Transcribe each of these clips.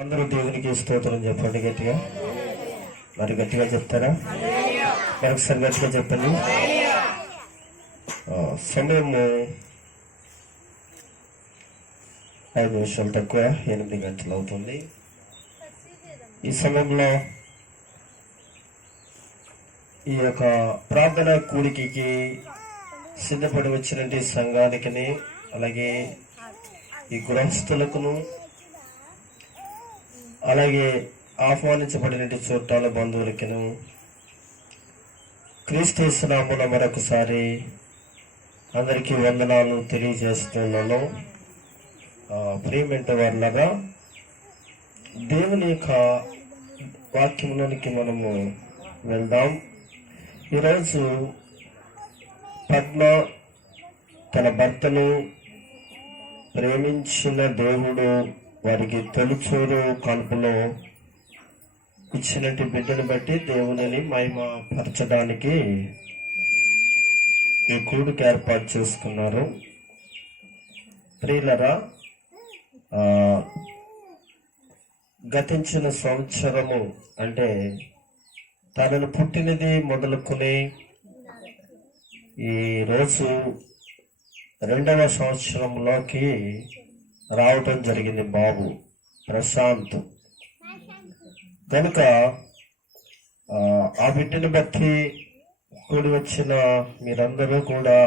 అందరూ దేవునికి స్తోత్రం చెప్పండి గట్టిగా. మరి గట్టిగా చెప్తారా? మరొకసారి గట్టిగా చెప్పండి. సమయము 5 నిమిషాలు తక్కువ, 8 గంటలు అవుతుంది. ఈ సమయంలో ఈ యొక్క ప్రార్థన కూడికి సిద్ధపడి వచ్చినటువంటి సంఘానికి, అలాగే ఈ గృహస్థులకును, అలాగే ఆహ్వానించబడినటువంటి చుట్టాల బంధువులకిను క్రీస్తు నామమున మరొకసారి అందరికీ వందనాలు తెలియజేస్తున్నాను. ప్రియమైన వారిలాగా దేవుని యొక్క వాక్యంలోనికి మనము వెళ్దాం. ఈరోజు పద్మ తన భర్తను ప్రేమించిన దేవుడు వారికి తొలిచూరు కాన్పులో ఇచ్చినట్టు బిడ్డను బట్టి దేవునిని మహిమపరచడానికి ఈ కూడికి ఏర్పాటు చేసుకున్నారు. ప్రియులరా, గతించిన సంవత్సరము అంటే తనను పుట్టినది మొదలుకొని ఈ రోజు 2వ సంవత్సరంలోకి రావటం జరిగింది బాబు ప్రశాంత్. కనుక ఆ బిడ్డను బట్టి కూడి వచ్చిన మీరందరూ కూడా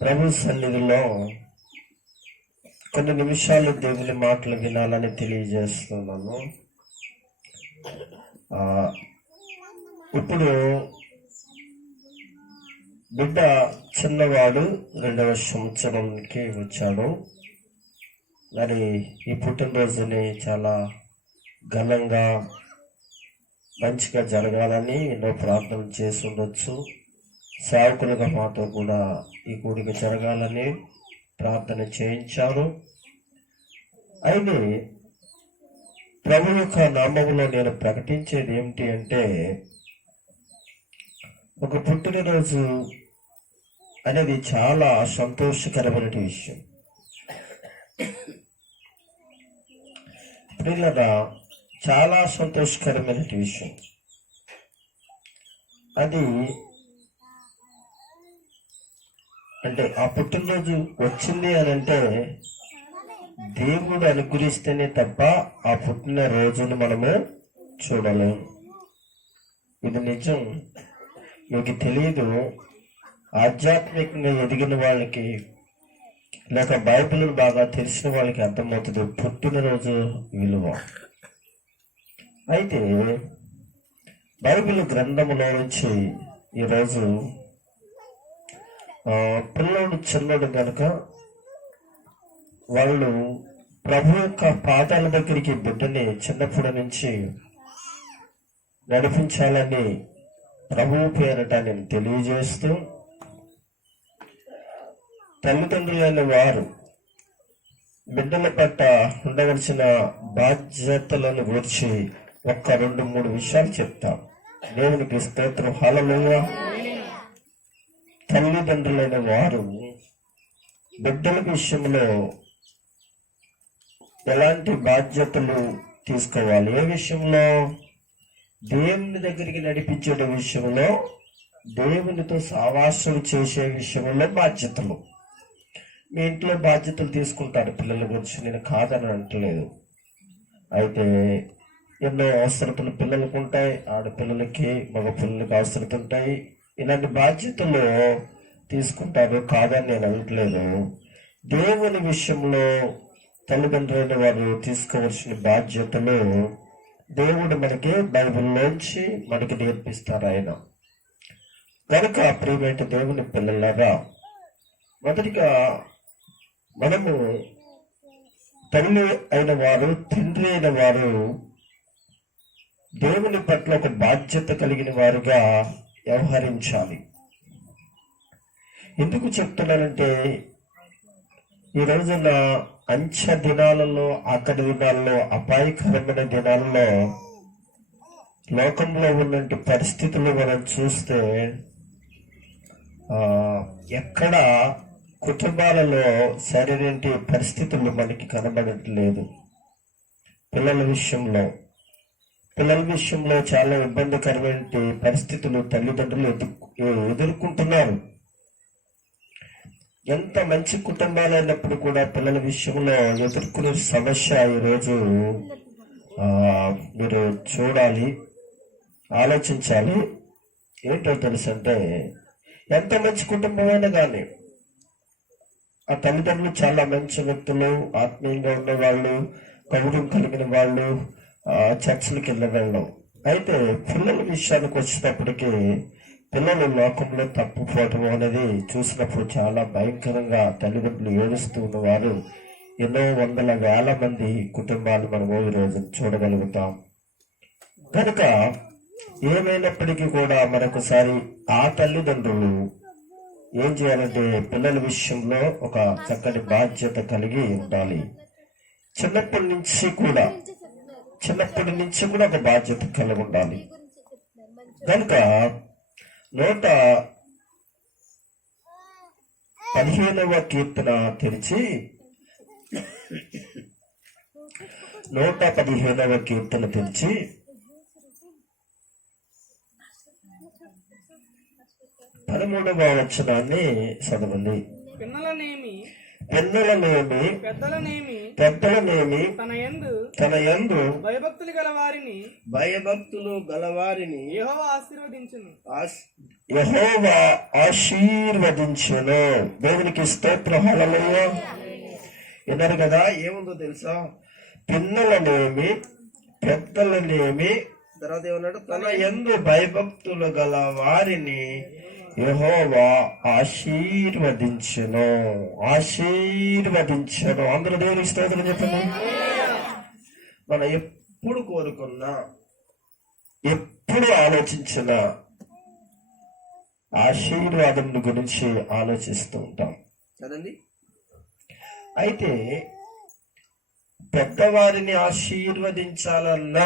ప్రభు సన్నిధిలో కొన్ని నిమిషాలు దేవుని మాటలు వినాలని తెలియజేస్తున్నాను. ఇప్పుడు బిడ్డ చిన్నవాడు 2వ సంవత్సరానికి వచ్చాడు. మరి ఈ పుట్టినరోజుని చాలా ఘనంగా మంచిగా జరగాలని ఎన్నో ప్రార్థనలు చేసి ఉండొచ్చు. సేవకులుగా మాతో కూడా ఈ కూడిక జరగాలని ప్రార్థన చేయించారు. అయితే ప్రభు యొక్క నామములో నేను ప్రకటించేది ఏమిటి అంటే, ఒక పుట్టినరోజు అనేది చాలా సంతోషకరమైన విషయం. పిల్లల చాలా సంతోషకరమైన విషయం. అది అంటే ఆ పుట్టినరోజు వచ్చింది అని అంటే దేవుడు అనుగ్రహిస్తేనే తప్ప ఆ పుట్టిన రోజును మనము చూడలేము. ఇది నిజం. మీకు తెలియదు, ఆధ్యాత్మికంగా ఎదిగిన వాళ్ళకి లేక బైబిల్ బాగా తెలిసిన వాళ్ళకి అర్థమవుతుంది పుట్టినరోజు విలువ. అయితే బైబిల్ గ్రంథములో నుంచి ఈరోజు పిల్లోడు చిన్నోడు కనుక వాళ్ళు ప్రభు యొక్క పాదాల దగ్గరికి బిడ్డని చిన్నప్పటి నుంచి నడిపించాలని ప్రభువు పేరట నేను తెలియజేస్తూ, తల్లిదండ్రులైన వారు బిడ్డల పట్ల ఉండవలసిన బాధ్యతలను గురించి 1-2-3 విషయాలు చెప్తాం. దేవునికి స్తోత్రం. హల్లెలూయా. తల్లిదండ్రులైన వారు బిడ్డల విషయంలో ఎలాంటి బాధ్యతలు తీసుకోవాలి? ఏ విషయంలో? దేవుని దగ్గరికి నడిపించే విషయంలో, దేవునితో సావాసం చేసే విషయంలో బాధ్యతలు. మీ ఇంట్లో బాధ్యతలు తీసుకుంటారు పిల్లల గురించి, నేను కాదని అంటలేదు. అయితే ఎన్నో అవసరతలు పిల్లలకు ఉంటాయి, ఆడపిల్లలకి మగ పిల్లలకి అవసరత ఉంటాయి. ఇలాంటి బాధ్యతలు తీసుకుంటారు, కాదని నేను అనట్లేదు. దేవుని విషయంలో తల్లిదండ్రులైన వారు తీసుకోవాల్సిన బాధ్యతలు దేవుడు మనకి బైబిల్లోంచి మనకి నేర్పిస్తారు ఆయన. కనుక ప్రియమైన దేవుని పిల్లలాగా, మొదటిగా మనము తల్లి అయిన వారు, తండ్రి అయిన వారు దేవుని పట్ల ఒక బాధ్యత కలిగిన వారుగా వ్యవహరించాలి. ఎందుకు చెప్తున్నానంటే, ఈ రోజున అంచె దినాలలో, ఆఖరి దినాల్లో, అపాయకరమైన దినాలలో లోకంలో ఉన్నటువంటి పరిస్థితులు మనం చూస్తే ఎక్కడ కుటుంబాలలో సరైన పరిస్థితులు మనకి కనబడట్లేదు. పిల్లల విషయంలో చాలా ఇబ్బందికరమైన పరిస్థితులు తల్లిదండ్రులు ఎదుర్కొంటున్నారు. ఎంత మంచి కుటుంబాలైనప్పుడు కూడా పిల్లల విషయంలో ఎదుర్కొనే సమస్య ఈరోజు మీరు చూడాలి, ఆలోచించాలి. ఏంటో తెలుసంటే, ఎంత మంచి కుటుంబమైనా కానీ ఆ తల్లిదండ్రులు చాలా మంచి వ్యక్తులు, ఆత్మీయంగా ఉన్నవాళ్ళు, గౌరవం కలిగిన వాళ్ళు, చర్చలకు వెళ్ళడం. అయితే పిల్లల విషయానికి వచ్చేటప్పటికి పిల్లలు లోకంలో తప్పుపోవటం అనేది చూసినప్పుడు చాలా భయంకరంగా తల్లిదండ్రులు ఏడుస్తూ ఉన్నవారు ఎన్నో వందల వేల మంది కుటుంబాలు మనము ఈరోజు చూడగలుగుతాం. కనుక ఏమైనప్పటికీ కూడా మరొకసారి ఆ తల్లిదండ్రులు ఏం చేయాలంటే పిల్లల విషయంలో ఒక చక్కటి బాధ్యత కలిగి ఉండాలి. చిన్నప్పటి నుంచి కూడా ఒక బాధ్యత కలిగి ఉండాలి. కనుక 115వ కీర్తన తెరిచి 13వ వచనాన్ని చదవండి. పిన్నలనేమి పెద్దలనేమి తన యందు భయభక్తులు గలవారిని యెహోవా ఆశీర్వదించును. దేవునికి స్తోత్రం, హల్లెలూయా. విన్నారు కదా, ఏముందో తెలుసా? పిన్నలనేమి పెద్దలనేమి, తర్వాత ఏమన్నాడు? తన యందు భయభక్తులు గల వారిని యెహోవా ఆశీర్వదించును. అందరూ దేవునికి స్తోత్రం చెప్పండి. మనం ఎప్పుడు కోరుకున్నా, ఎప్పుడు ఆలోచించిన ఆశీర్వాదం గురించి ఆలోచిస్తూ ఉంటాం కదండి. అయితే పెద్దవారిని ఆశీర్వదించాలన్నా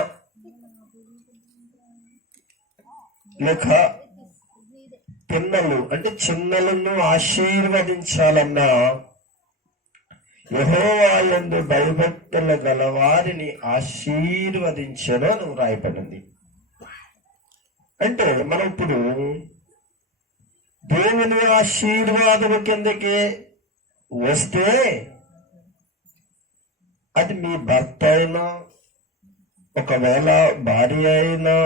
లేక పిన్నలు అంటే చిన్నలను ఆశీర్వదించాలన్నా యెహోవా యందు భయభక్తులు గల వారిని ఆశీర్వదించను అని రాయబడింది. అంటే మనం ఇప్పుడు దేవుని ఆశీర్వాదం కిందకి వస్తే అది మీ భర్త అయినా, ఒకవేళ భార్య అయినా,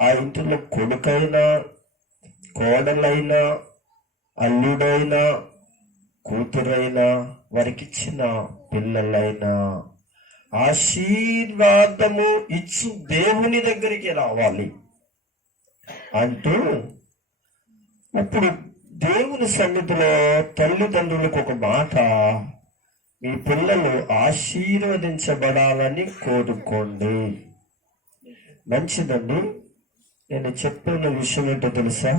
ఆ ఇంటిలో కొడుకైనా, కోడలైనా, అల్లుడైనా, కూతురైనా, వారికి ఇచ్చిన పిల్లలైనా ఆశీర్వాదము ఇచ్చు దేవుని దగ్గరికి రావాలి అంటూ ఇప్పుడు దేవుని సన్నిధిలో తల్లిదండ్రులకు ఒక మాట, మీ పిల్లలు ఆశీర్వదించబడాలని కోరుకోండి. మంచిదండి. నేను చెప్తున్న విషయం ఏంటో తెలుసా?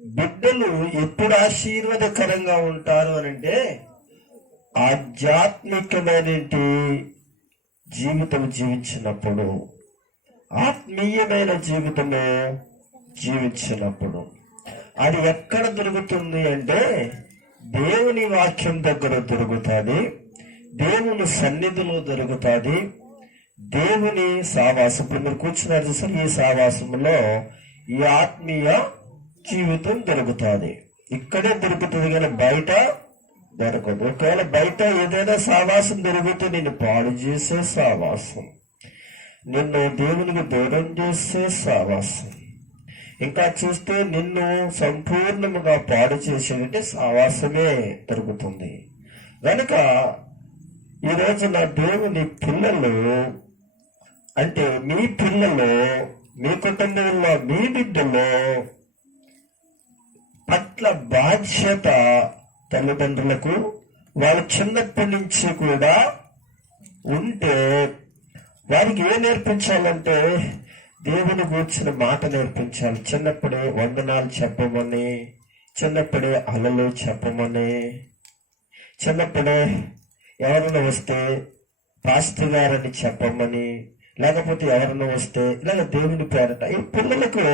బిడ్డలు ఎప్పుడు ఆశీర్వాదకరంగా ఉంటారు అని అంటే, ఆధ్యాత్మికమైన జీవితం జీవించినప్పుడు, ఆత్మీయమైన జీవితము జీవించినప్పుడు. అది ఎక్కడ దొరుకుతుంది అంటే దేవుని వాక్యం దగ్గర దొరుకుతుంది, దేవుని సన్నిధిలో దొరుకుతుంది, దేవుని సావాసం. మీరు కూర్చున్నారు చూసారు, ఈ సావాసంలో ఈ ఆత్మీయ జీవితం దొరుకుతుంది. ఇక్కడే దొరుకుతుంది కానీ బయట దొరకదు. ఒకవేళ బయట ఏదైనా సావాసం దొరికితే నిన్ను పాడు చేసే సావాసం, నిన్ను దేవునికి దూరం చేసే సావాసం, ఇంకా చూస్తే నిన్ను సంపూర్ణముగా పాడు చేసేటంటే సావాసమే దొరుకుతుంది. కనుక ఈరోజు నా దేవుని పిల్లలు అంటే మీ పిల్లలు, మీ కుటుంబంలో మీ బిడ్డలు పట్ల బాధ్యత తల్లిదండ్రులకు వాళ్ళు చిన్నప్పటి నుంచి కూడా ఉంటే వారికి ఏం నేర్పించాలంటే దేవుని కూర్చిన మాట నేర్పించాలి. చిన్నప్పుడే వందనాలు చెప్పమని, చిన్నప్పుడే అలలు చెప్పమని, చిన్నప్పుడే ఎవరైనా వస్తే పాస్టర్ గారని చెప్పమని, లేకపోతే ఎవరైనా వస్తే ఇలాగ దేవుని పేరట ఈ పిల్లలకు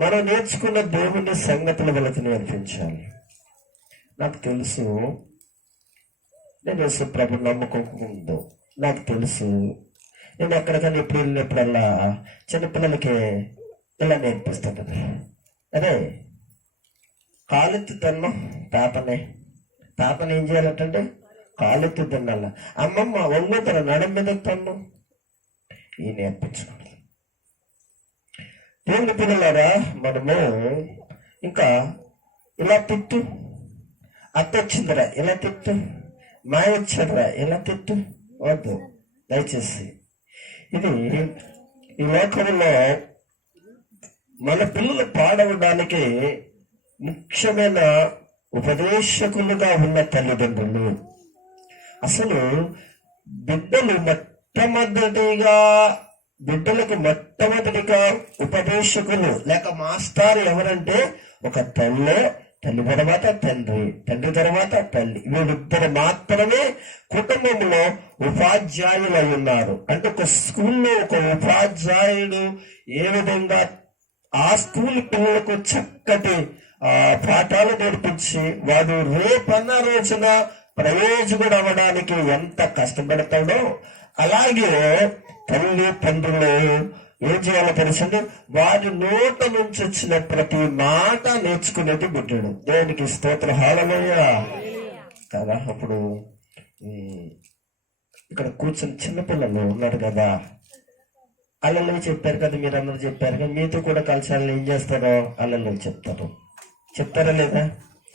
మనం నేర్చుకున్న దేవుని సంగతులు వాళ్ళకి నేర్పించాలి. నాకు తెలుసు, నేను యేసు ప్రభు నమ్మకముందు నాకు తెలుసు. నేను ఎక్కడికైనా ఎప్పుడు వెళ్ళినప్పుడల్లా చిన్నపిల్లలకి ఇలా నేర్పిస్తుంటది. అదే కాలెత్తి తిన్నాం తాపని ఏం చేయాలంటే కాలెత్తి తిన్నాల. అమ్మమ్మ ఒంగుతల నడుం మీద తన్ను ఈ నేర్పించుకోండి. దేవుని పిల్లలారా, మనము ఇంకా ఇలా తిట్టు, అత్త వచ్చిందిరా ఇలా తిట్టు, మాయ వచ్చాడురా ఇలా తిట్టు వద్దు దయచేసి. ఇది ఈ లోకంలో మన పిల్లలు పాడవడానికి ముఖ్యమైన ఉపదేశకులుగా ఉన్న తల్లిదండ్రులు. అసలు బిడ్డలకు మొట్టమొదటిగా ఉపదేశకులు లేక మాస్టర్ ఎవరంటే ఒక తల్లి తర్వాత తండ్రి తర్వాత తల్లి, వీళ్ళిద్దరు మాత్రమే కుటుంబంలో ఉపాధ్యాయులు అయి ఉన్నారు. అంటే ఒక స్కూల్లో ఒక ఉపాధ్యాయుడు ఏ విధంగా ఆ స్కూల్ పిల్లలకు చక్కటి పాఠాలు నేర్పించి వాడు రేపన్న రోజున ప్రయోజకుడు అవ్వడానికి ఎంత కష్టపడతాడో, అలాగే తల్లి తండ్రులు ఏం చేయాలో తెలిసింది, వారి నోట నుంచి వచ్చిన ప్రతి మాట నేర్చుకునేది బిడ్డడు. దేవునికి స్తోత్రం, హల్లెలూయా కదా. అప్పుడు ఇక్కడ కూర్చొని చిన్నపిల్లలు ఉన్నారు కదా, అల్లెలు చెప్పారు కదా, మీరు అందరూ చెప్పారు కదా, మీతో కూడా కలిసి ఏం చేస్తారో అల్లెలు చెప్తారా లేదా?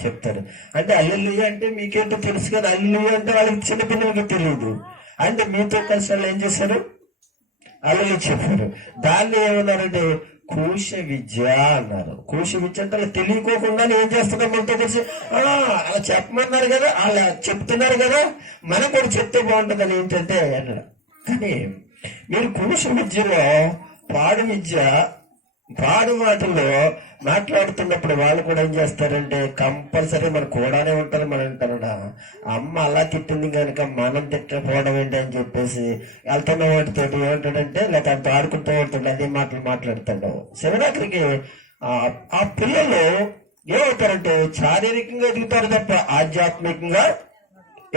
చెప్తారు. అంటే అల్లెలుయ్య అంటే మీకేంటో తెలుసు కదా, అల్లెలుయ్య అంటే వాళ్ళకి చిన్నపిల్లలకి తెలియదు. అంటే మీతో కలిసి వాళ్ళు ఏం చేశారు? అల్లెలు చెప్పారు. దాన్ని ఏమన్నారంటే కోశ విద్య అన్నారు. కోశ విద్య అంటే అలా తెలియకోకుండా ఏం చేస్తున్నారు మనతో కలిసి అలా చెప్పమన్నారు కదా, అలా చెప్తున్నారు కదా, మనం కూడా చెప్తే బాగుంటుందని ఏంటంటే అన్నాడు. కానీ మీరు కోశ విద్యలో పాడు మాటల్లో మాట్లాడుతున్నప్పుడు వాళ్ళు కూడా ఏం చేస్తారంటే కంపల్సరీ మన కూడానే ఉంటారు. మనం అంటారా అమ్మ అలా తిట్టింది కనుక మనం తిట్టకపోవడం ఏంటి అని చెప్పేసి వెళ్తున్న వాటితో ఏమంటాడంటే లేక అంత ఆడుకుంటూ ఉంటాడు, అదే మాటలు మాట్లాడుతాడు. శివరాత్రికి ఆ పిల్లలు ఏమవుతారంటే శారీరకంగా ఎదుగుతారు తప్ప ఆధ్యాత్మికంగా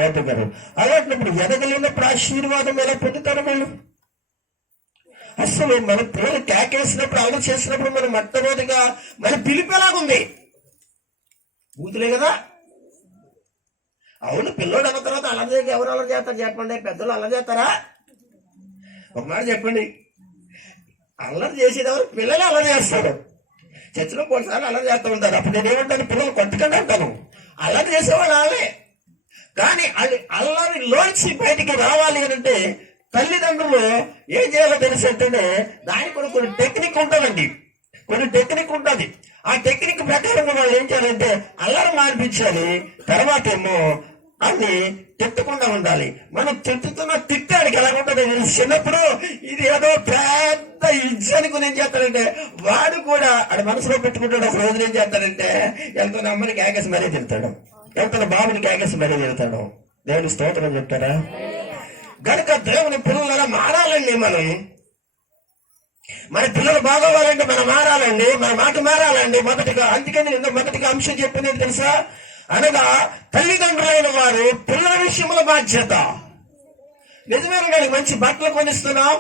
ఎదుగుతారు. అలాంటప్పుడు ఎదగలిగినప్పుడు ఆశీర్వాదం ఎలా పొందుతారు వీళ్ళు? అసలు మన పిల్లలు కేకేసినప్పుడు అలా చేసినప్పుడు మనం మొట్టమొదటిగా మన పిలుపు ఎలాగుంది? బూతులే కదా. అవును, పిల్లోడు అన్న తర్వాత అల్లరి చేసి ఎవరు అల్లరి చేస్తారు చెప్పండి? పెద్దలు అల్లరి చేస్తారా? ఒక మాట చెప్పండి. అల్లరి చేసేది ఎవరు? పిల్లలే అల్లరి చేస్తారు. చర్చలో కొన్నిసార్లు అల్లరి చేస్తూ ఉంటారు. అప్పుడు నేనేమంటాను, పిల్లలు కొట్టుకండి అంటాను. అల్లరి చేసేవాళ్ళు వాళ్ళే. కానీ అల్లరి లోంచి బయటికి రావాలి అంటే తల్లిదండ్రులు ఏం చేయాలో తెలిసి అంటే దానికి కూడా కొన్ని టెక్నిక్ ఉంటుందండి. కొన్ని టెక్నిక్ ఉంటుంది. ఆ టెక్నిక్ ప్రకారం వాళ్ళు ఏం చేయాలంటే అల్లరి మానిపించాలి. తర్వాత ఏమో అన్ని తిట్టకుండా ఉండాలి. మనం తిట్టాడికి ఎలా ఉంటుంది చిన్నప్పుడు, ఇది ఏదో పెద్ద ఇజ్జానికి ఏం చేస్తాడంటే వాడు కూడా ఆడ మనసులో పెట్టుకుంటాడు. ఒక రోజున ఏం చేస్తాడంటే ఎంతో అమ్మని కేకేసి మరీ తిడతాడు, ఎంతో బాబుని కేకేసి మరీ తిడతాడు. దేవుని స్తోత్రం చెప్తారా? గనుక దేవుని పిల్లల మారాలండి. మన పిల్లలు బాగోవాలంటే మనం మారాలండి, మన మాట మారాలండి మొదటిగా. అందుకని నేను మొదటిగా అంశం చెప్పింది తెలుసా? అనగా తల్లిదండ్రులైన వారు పిల్లల విషయంలో బాధ్యత. నిజమేనండి, వాళ్ళకి మంచి బట్టలు కొనిస్తున్నాం,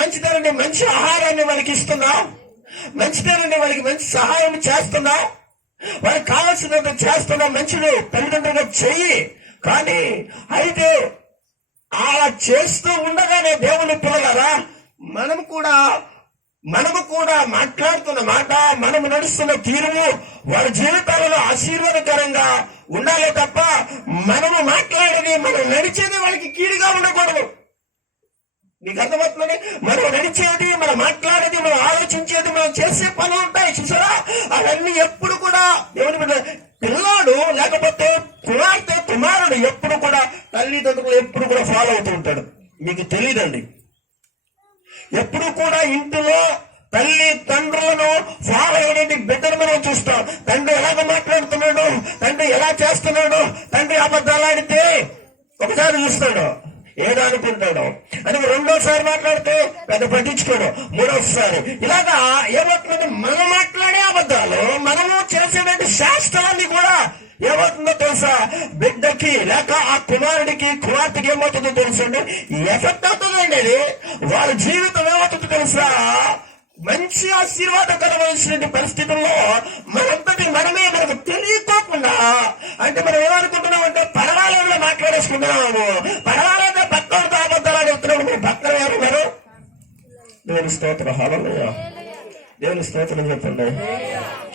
మంచిదేనండి మంచి ఆహారాన్ని వాళ్ళకి ఇస్తున్నాం, మంచిదేనండి వాళ్ళకి మంచి సహాయం చేస్తున్నాం, వాళ్ళకి కావాల్సినంత చేస్తున్నాం. మంచిది తల్లిదండ్రులుగా చెయ్యి. కానీ అయితే అలా చేస్తూ ఉండగానే దేవుని పిల్లలారా, మనము కూడా మాట్లాడుతున్న మాట, మనము నడుస్తున్న తీరుము వారి జీవితాలలో ఆశీర్వాదకరంగా ఉండాలి తప్ప మనము మాట్లాడేది, మనం నడిచేది వాళ్ళకి కీడుగా ఉండకూడదు. మీకు అర్థమవుతుందని? మనం నడిచేది, మనం మాట్లాడేది, మనం ఆలోచించేది, మనం చేసే పనులు ఉంటాయి చూసారా, అవన్నీ ఎప్పుడు కూడా దేవుని పిల్లాడు లేకపోతే కుమారుడు ఎప్పుడు కూడా తల్లిదండ్రులు ఎప్పుడు కూడా ఫాలో అవుతూ ఉంటాడు. మీకు తెలియదండి, ఎప్పుడు కూడా ఇంటిలో తల్లి తండ్రులను ఫాలో అయ్యేది బిడ్డను మనం చూస్తాం. తండ్రి ఎలాగ మాట్లాడుతున్నాడు, తండ్రి ఎలా చేస్తున్నాడు, తండ్రి అబద్ధాలు ఆడితే ఒకసారి చూస్తాడు, ఏదో అనుకుంటాడు, అని రెండోసారి మాట్లాడితే పెద్ద పట్టించుకోడు, మూడోసారి ఇలాగా ఏమవుతుందంటే మనం మాట్లాడే అబద్ధాలు, మనము చేసేటువంటి శాస్త్రాన్ని కూడా ఏమవుతుందో తెలుసా? బిడ్డకి లేక ఆ కుమారుడికి కుమార్తెకి ఏమవుతుందో తెలుసండి, ఎఫెక్ట్ అవుతుందండి. అది వాళ్ళ జీవితం ఏమవుతుందో తెలుసా? మంచి ఆశీర్వాదకరమైన పరిస్థితుల్లో మనంతటి మనమే మనకు తెలియకోకుండా, అంటే మనం ఏమనుకుంటున్నాం అంటే పర్వాలేదో మాట్లాడేసుకుంటున్నాము, పర్వాలేదో పక్కన అబద్ధాలు అడుగుతున్నాము. మీ పక్కన ఎవరున్నారు? దేవుని స్తోత్రం, హల్లెలూయా. దేవుని స్తోత్రం చెప్పండి,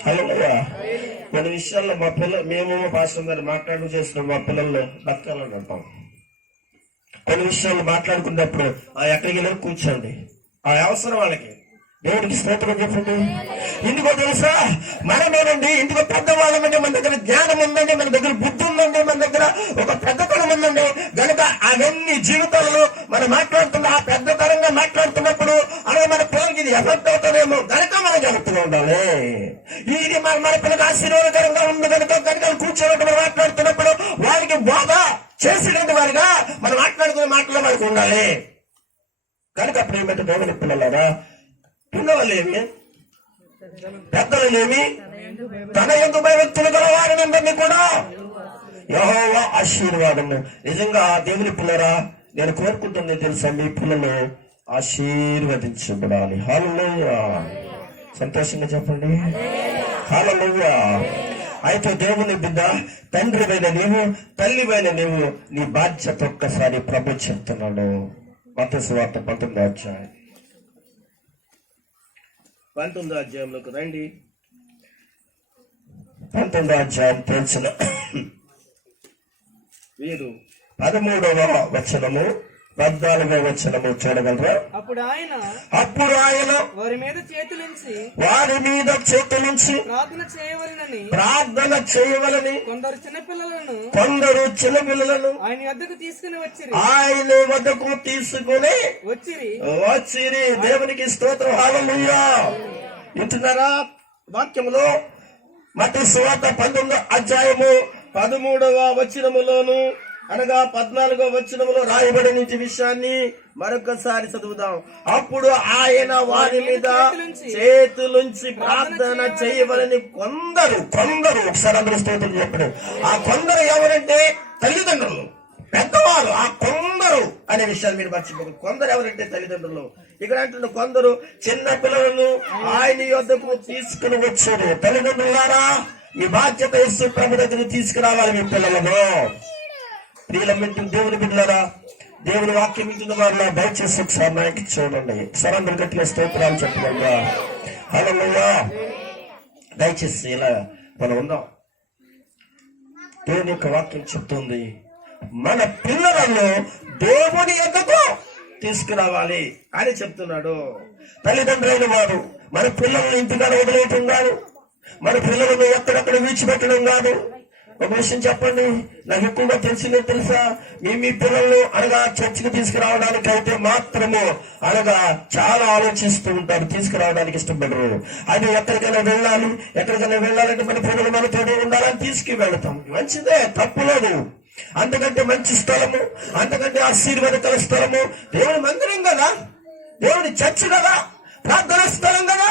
హల్లెలూయా. కొన్ని విషయాల్లో మా మేము పాస్టర్ గారు మాట్లాడుతూ చేస్తున్నాం, మా పిల్లలు బతకాలని అంటాం. కొన్ని విషయాలు మాట్లాడుకున్నప్పుడు ఎక్కడికి వెళ్ళి కూర్చోండి, ఆ అవసరం వాళ్ళకి. దేవుడికి స్తోత్రం చెప్పండి. ఎందుకో తెలుసా? మనమేనండి, ఎందుకో పెద్దవాళ్ళమండి, మన దగ్గర జ్ఞానం ఉందండి, మన దగ్గర బుద్ధి ఉందండి, మన దగ్గర ఒక పెద్దతనం ఉందండి. కనుక అవన్నీ జీవితాలను మనం మాట్లాడుతున్నా, ఆ పెద్దతరంగా మాట్లాడుతున్నప్పుడు అలాగే మన పిల్లలకి ఇది ఎఫెక్ట్ అవుతుందేమో కనుక మనం జాగ్రత్తగా ఉండాలి. ఇది మన పిల్లలకు ఆశీర్వాదకరంగా ఉంది కనుక కూర్చోబెట్టి మనం మాట్లాడుతున్నప్పుడు వారికి బోధ చేసినట్టు వారిగా మనం మాట్లాడుకునే మాటలో మనకు ఉండాలి. కనుక అప్పుడు ఏమంటే దేవుని పిల్లలారా, పిల్లలేమి పెద్దలనేమి తన యందు భయభక్తులు గల వారినందరినీ కూడా యెహోవా ఆశీర్వాదము. నిజంగా దేవుని పిల్లరా, నేను కోరుకుంటుంది తెలుసా? మీ పిల్లలు ఆశీర్వదించబడాలి. హల్లెలూయా. సంతోషంగా చెప్పండి, హల్లెలూయా. అయితే దేవుని బిడ్డ, తండ్రివైన నీవు, తల్లివైన నీవు, నీ బాధ్యత ఒక్కసారి ప్రభు చెప్తున్నాడు. మత్తయి సువార్త 19వ అధ్యాయం 19వ అధ్యాయంలోకి రండి. 19వ అధ్యాయం తెలిసిన వీరు 13వ వచనము 14వ వచనము చూడగలరా? అప్పుడు ఆయన వారి మీద చేతులుంచి ప్రార్థన చేయవలని కొందరు చిన్నపిల్లలను ఆయన వద్దకు తీసుకుని వచ్చిరి. దేవునికి స్తోత్రం, హల్లెలూయా. వింటున్నారా? వాక్యములో మత్తయి సువార్త 19వ అధ్యాయము 13వ వచనములోను అనగా 14వ వచనములో రాయబడిన విషయాన్ని మరొకసారి చదువుదాం. అప్పుడు ఆయన వారి మీద చేతులుంచి ప్రార్థన చేయవలని కొందరు ఒకసారి అందరూ స్తోత్రం చెప్పాడు. ఆ కొందరు ఎవరంటే తల్లిదండ్రులు, పెద్దవాళ్ళు. ఆ కొందరు అనే విషయాన్ని మీరు మర్చిపోదు. కొందరు ఎవరంటే తల్లిదండ్రులు. ఇక్కడ అంటున్న కొందరు చిన్న పిల్లలను ఆయన యొద్దకు తీసుకుని వచ్చారు. తల్లిదండ్రులారా, ఈ బాధ్యత యేసు ప్రభు దగ్గర తీసుకురావాలి మీ పిల్లలను. దేవుని బిడ్డలారా, దేవుని వాక్యం వింటున్న వారిలో దయచేసి ఒకసారి నాకు చూడండి. ఒకసారి అందరు గట్టిగా స్తోత్రాలు చెప్పగలరా? హల్లెలూయా. దయచేసి ఇలా మనం ఉందాం. దేవుని యొక్క వాక్యం చెప్తుంది, మన పిల్లలను దేవుని యొద్దకు తీసుకురావాలి అని చెప్తున్నాడు. తల్లిదండ్రులైన వారు మన పిల్లలను ఇంటిగా వదిలేయటం కాదు, మన పిల్లలను ఎక్కడెక్కడ విడిచిపెట్టడం కాదు. ఒక విషయం చెప్పండి, నాకు ఎక్కువగా తెలిసిందే తెలుసా? మీ పిల్లలు అనగా చర్చికి తీసుకురావడానికి అయితే మాత్రము అనగా చాలా ఆలోచిస్తూ ఉంటారు, తీసుకురావడానికి ఇష్టపడరు. అది ఎక్కడికైనా వెళ్ళాలంటే మన పిల్లలు మనతోనే ఉండాలని తీసుకువెళ్తాం. మంచిదే, తప్పులేదు. అంతకంటే మంచి స్థలము, అంతకంటే ఆశీర్వాదకర స్థలము దేవుని మందిరం కదా, దేవుని చర్చ్ కదా, ప్రార్థనా స్థలం కదా.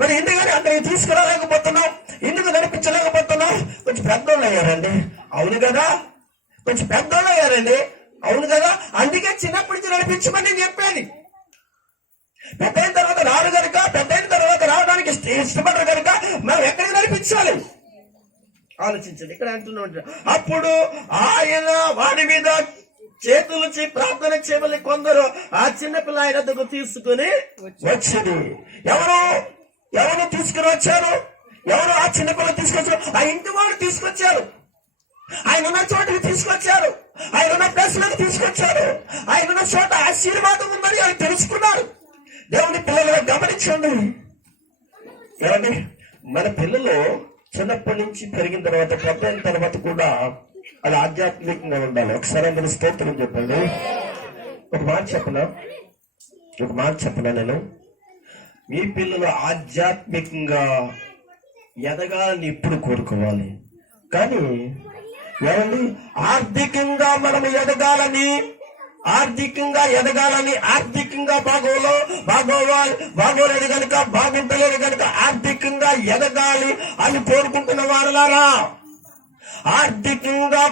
మరి ఎందుకని అక్కడికి తీసుకురాలేకపోతున్నాం, ఎందుకు నడిపించలేకపోతున్నాం? కొంచెం పెద్దోళ్ళు అయ్యారండి, అవును కదా. కొంచెం పెద్దోళ్ళు అయ్యారండి, అవును కదా. అందుకే చిన్నప్పటి నుంచి నడిపించమని నేను చెప్పాను. పెద్దయిన తర్వాత రారు కనుక, పెద్దయిన తర్వాత రావడానికి ఇష్టపడరు కనుక మనం ఎక్కడికి నడిపించాలి ఆలోచించండి. ఇక్కడ అంటున్నాడు, అప్పుడు ఆయన వాడి మీద చేతులుచి ప్రార్థన చేయమని కొందరు ఆ చిన్నపిల్ల ఆయన దగ్గర తీసుకుని వచ్చింది. ఎవరు తీసుకుని వచ్చారు? ఎవరు ఆ చిన్నపిల్ల తీసుకొచ్చారు? ఆ ఇంటి వాళ్ళు తీసుకొచ్చారు, ఆయన ఉన్న చోటకి తీసుకొచ్చారు, ఆయన ఉన్న ప్లేస్లోకి తీసుకొచ్చారు. ఆయన ఉన్న చోట ఆశీర్వాదం ఉందని ఆయన తెలుసుకున్నారు. దేవుని పిల్లలను గమనించండి. ఏమండి, మన పిల్లలు చిన్నప్పటి నుంచి పెరిగిన తర్వాత, పెద్ద అయిన తర్వాత కూడా అది ఆధ్యాత్మికంగా ఉండాలి. ఒకసారి అందరూ స్తోత్రం చెప్పండి. ఒక మాట చెప్పనా నేను, మీ పిల్లలు ఆధ్యాత్మికంగా ఎదగాలని ఇప్పుడు కోరుకోవాలి. కానీ ఏమండి, ఆర్థికంగా మనము ఎదగాలని, ఆర్థికంగా బాగోలేదు కనుక, బాగుంటలేదు కనుక ఆర్థికంగా ఎదగాలి అని కోరుకుంటున్న వారులారా, ఆర్థికంగా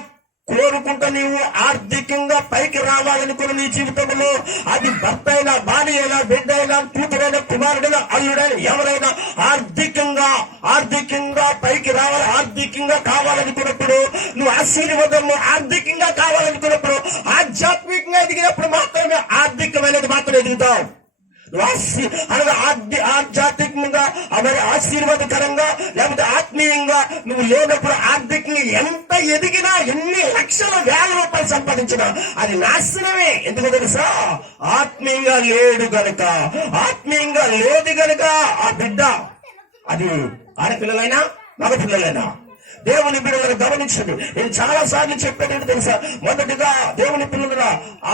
కోరుకుంటా నీవు ఆర్థికంగా పైకి రావాలనుకున్న నీ జీవితంలో, అది భర్త అయినా, భార్య అయినా, బిడ్డ అయినా, కూతురైనా, కుమారుడైనా, అల్లుడైనా, ఎవరైనా ఆర్థికంగా పైకి రావాలి, ఆర్థికంగా కావాలనుకున్నప్పుడు, నువ్వు ఆశీర్వాదము ఆర్థికంగా కావాలనుకున్నప్పుడు, ఆధ్యాత్మికంగా ఎదిగినప్పుడు మాత్రమే ఆర్థికమైనది మాత్రం ఎదుగుతావు. అనగా ఆధ్యాత్మికంగా మరి ఆశీర్వాదకరంగా లేకపోతే ఆత్మీయంగా నువ్వు లేనప్పుడు ఆర్థికంగా ఎంత ఎదిగినా, ఎన్ని లక్షల వేల రూపాయలు సంపాదించినా అది నాశనమే. ఎందుకు తెలుసా? ఆత్మీయంగా లేదు గనుక ఆ బిడ్డ, అది ఆడపిల్లలైనా మగపిల్లలైనా, దేవుని బిడ్డలను గమనించండి. నేను చాలా సార్లు చెప్పేటట్టు తెలుసా, మొదటిగా దేవుని పిల్లలుగా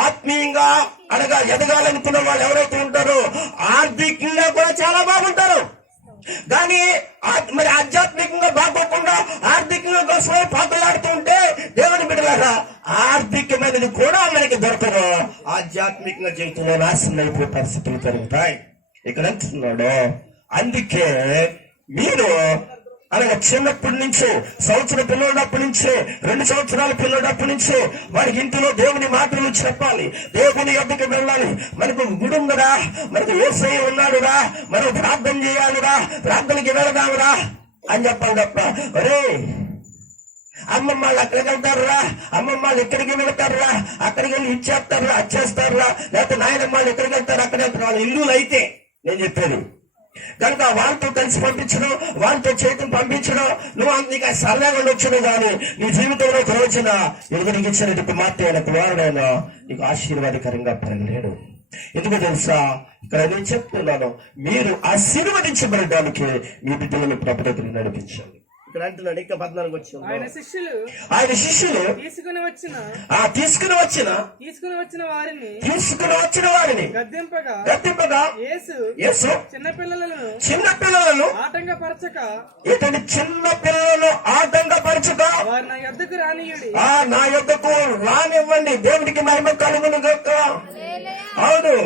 ఆత్మీయంగా అనగా ఎదగాలనుకున్న వాళ్ళు ఎవరైతే ఉంటారో ఆర్థికంగా కూడా చాలా బాగుంటారు. కానీ మరి ఆధ్యాత్మికంగా బాగోకుండా ఆర్థికంగా కోసమే పాటలాడుతూ ఉంటే దేవుని బిడ్డలారా ఆర్థికమైనది కూడా మనకి దొరకదు. ఆధ్యాత్మికంగా జీవితంలో నాశనం అయిపోయే పరిస్థితులు జరుగుతాయి. ఇక్కడ అంటున్నాడు, అందుకే మీరు అనగా చిన్నప్పటి నుంచే, సంవత్సరం పిల్లడప్పటి నుంచే, 2 సంవత్సరాల పిల్లడప్పటి నుంచే వారికి ఇంటిలో దేవుని మాటలు చెప్పాలి, దేవుని యొద్దకు వెళ్ళాలి. మనకు గుడి ఉందరా, మనకు యేసయ్య ఉన్నాడురా, మనం ప్రార్థన చేయాలిరా, ప్రార్థనకి వెళదామురా అని చెప్పాలి తప్ప, ఒరే అమ్మమ్మ వాళ్ళు అక్కడికి వెళ్తారురా, అమ్మమ్మ వాళ్ళు ఎక్కడికి వెళ్తారురా, అక్కడికి వెళ్ళి ఇచ్చేస్తారురా, వచ్చేస్తారురా, లేకపోతే నాయనమ్మ వాళ్ళు ఎక్కడికి వెళ్తారు, అక్కడే వెళ్తారు. వాళ్ళ ఇల్లులు అయితే నేను చెప్పాను కనుక వాళ్ళతో కలిసి పంపించడం, వాళ్ళతో చేతులు పంపించడం, నువ్వు నీకు సరదాగా వచ్చును కానీ నీ జీవితంలో ఒక రోజున ఎదుగురికి ఇచ్చినట్టు కుమార్తె అయిన కుమారుడైనా నీకు ఆశీర్వాదకరంగా పెరగలేడు. ఎందుకు తెలుసా? ఇక్కడ నేను చెప్తున్నాను, మీరు ఆశీర్వదించబడడానికి మీ బిడ్డలను ప్రభు దగ్గరికి నడిపించండి. ఇక్కడ అంటున్నాడు, ఇంకా 14 వచ్చింది, ఆయన శిష్యులు తీసుకుని వచ్చిన వారిని గద్దింపగా యేసు చిన్న పిల్లలను ఆటంకపరచక వారు నా యొద్దకు రానివ్వండి. దేవుడికి మహిమ కలుగును గాక. అవును,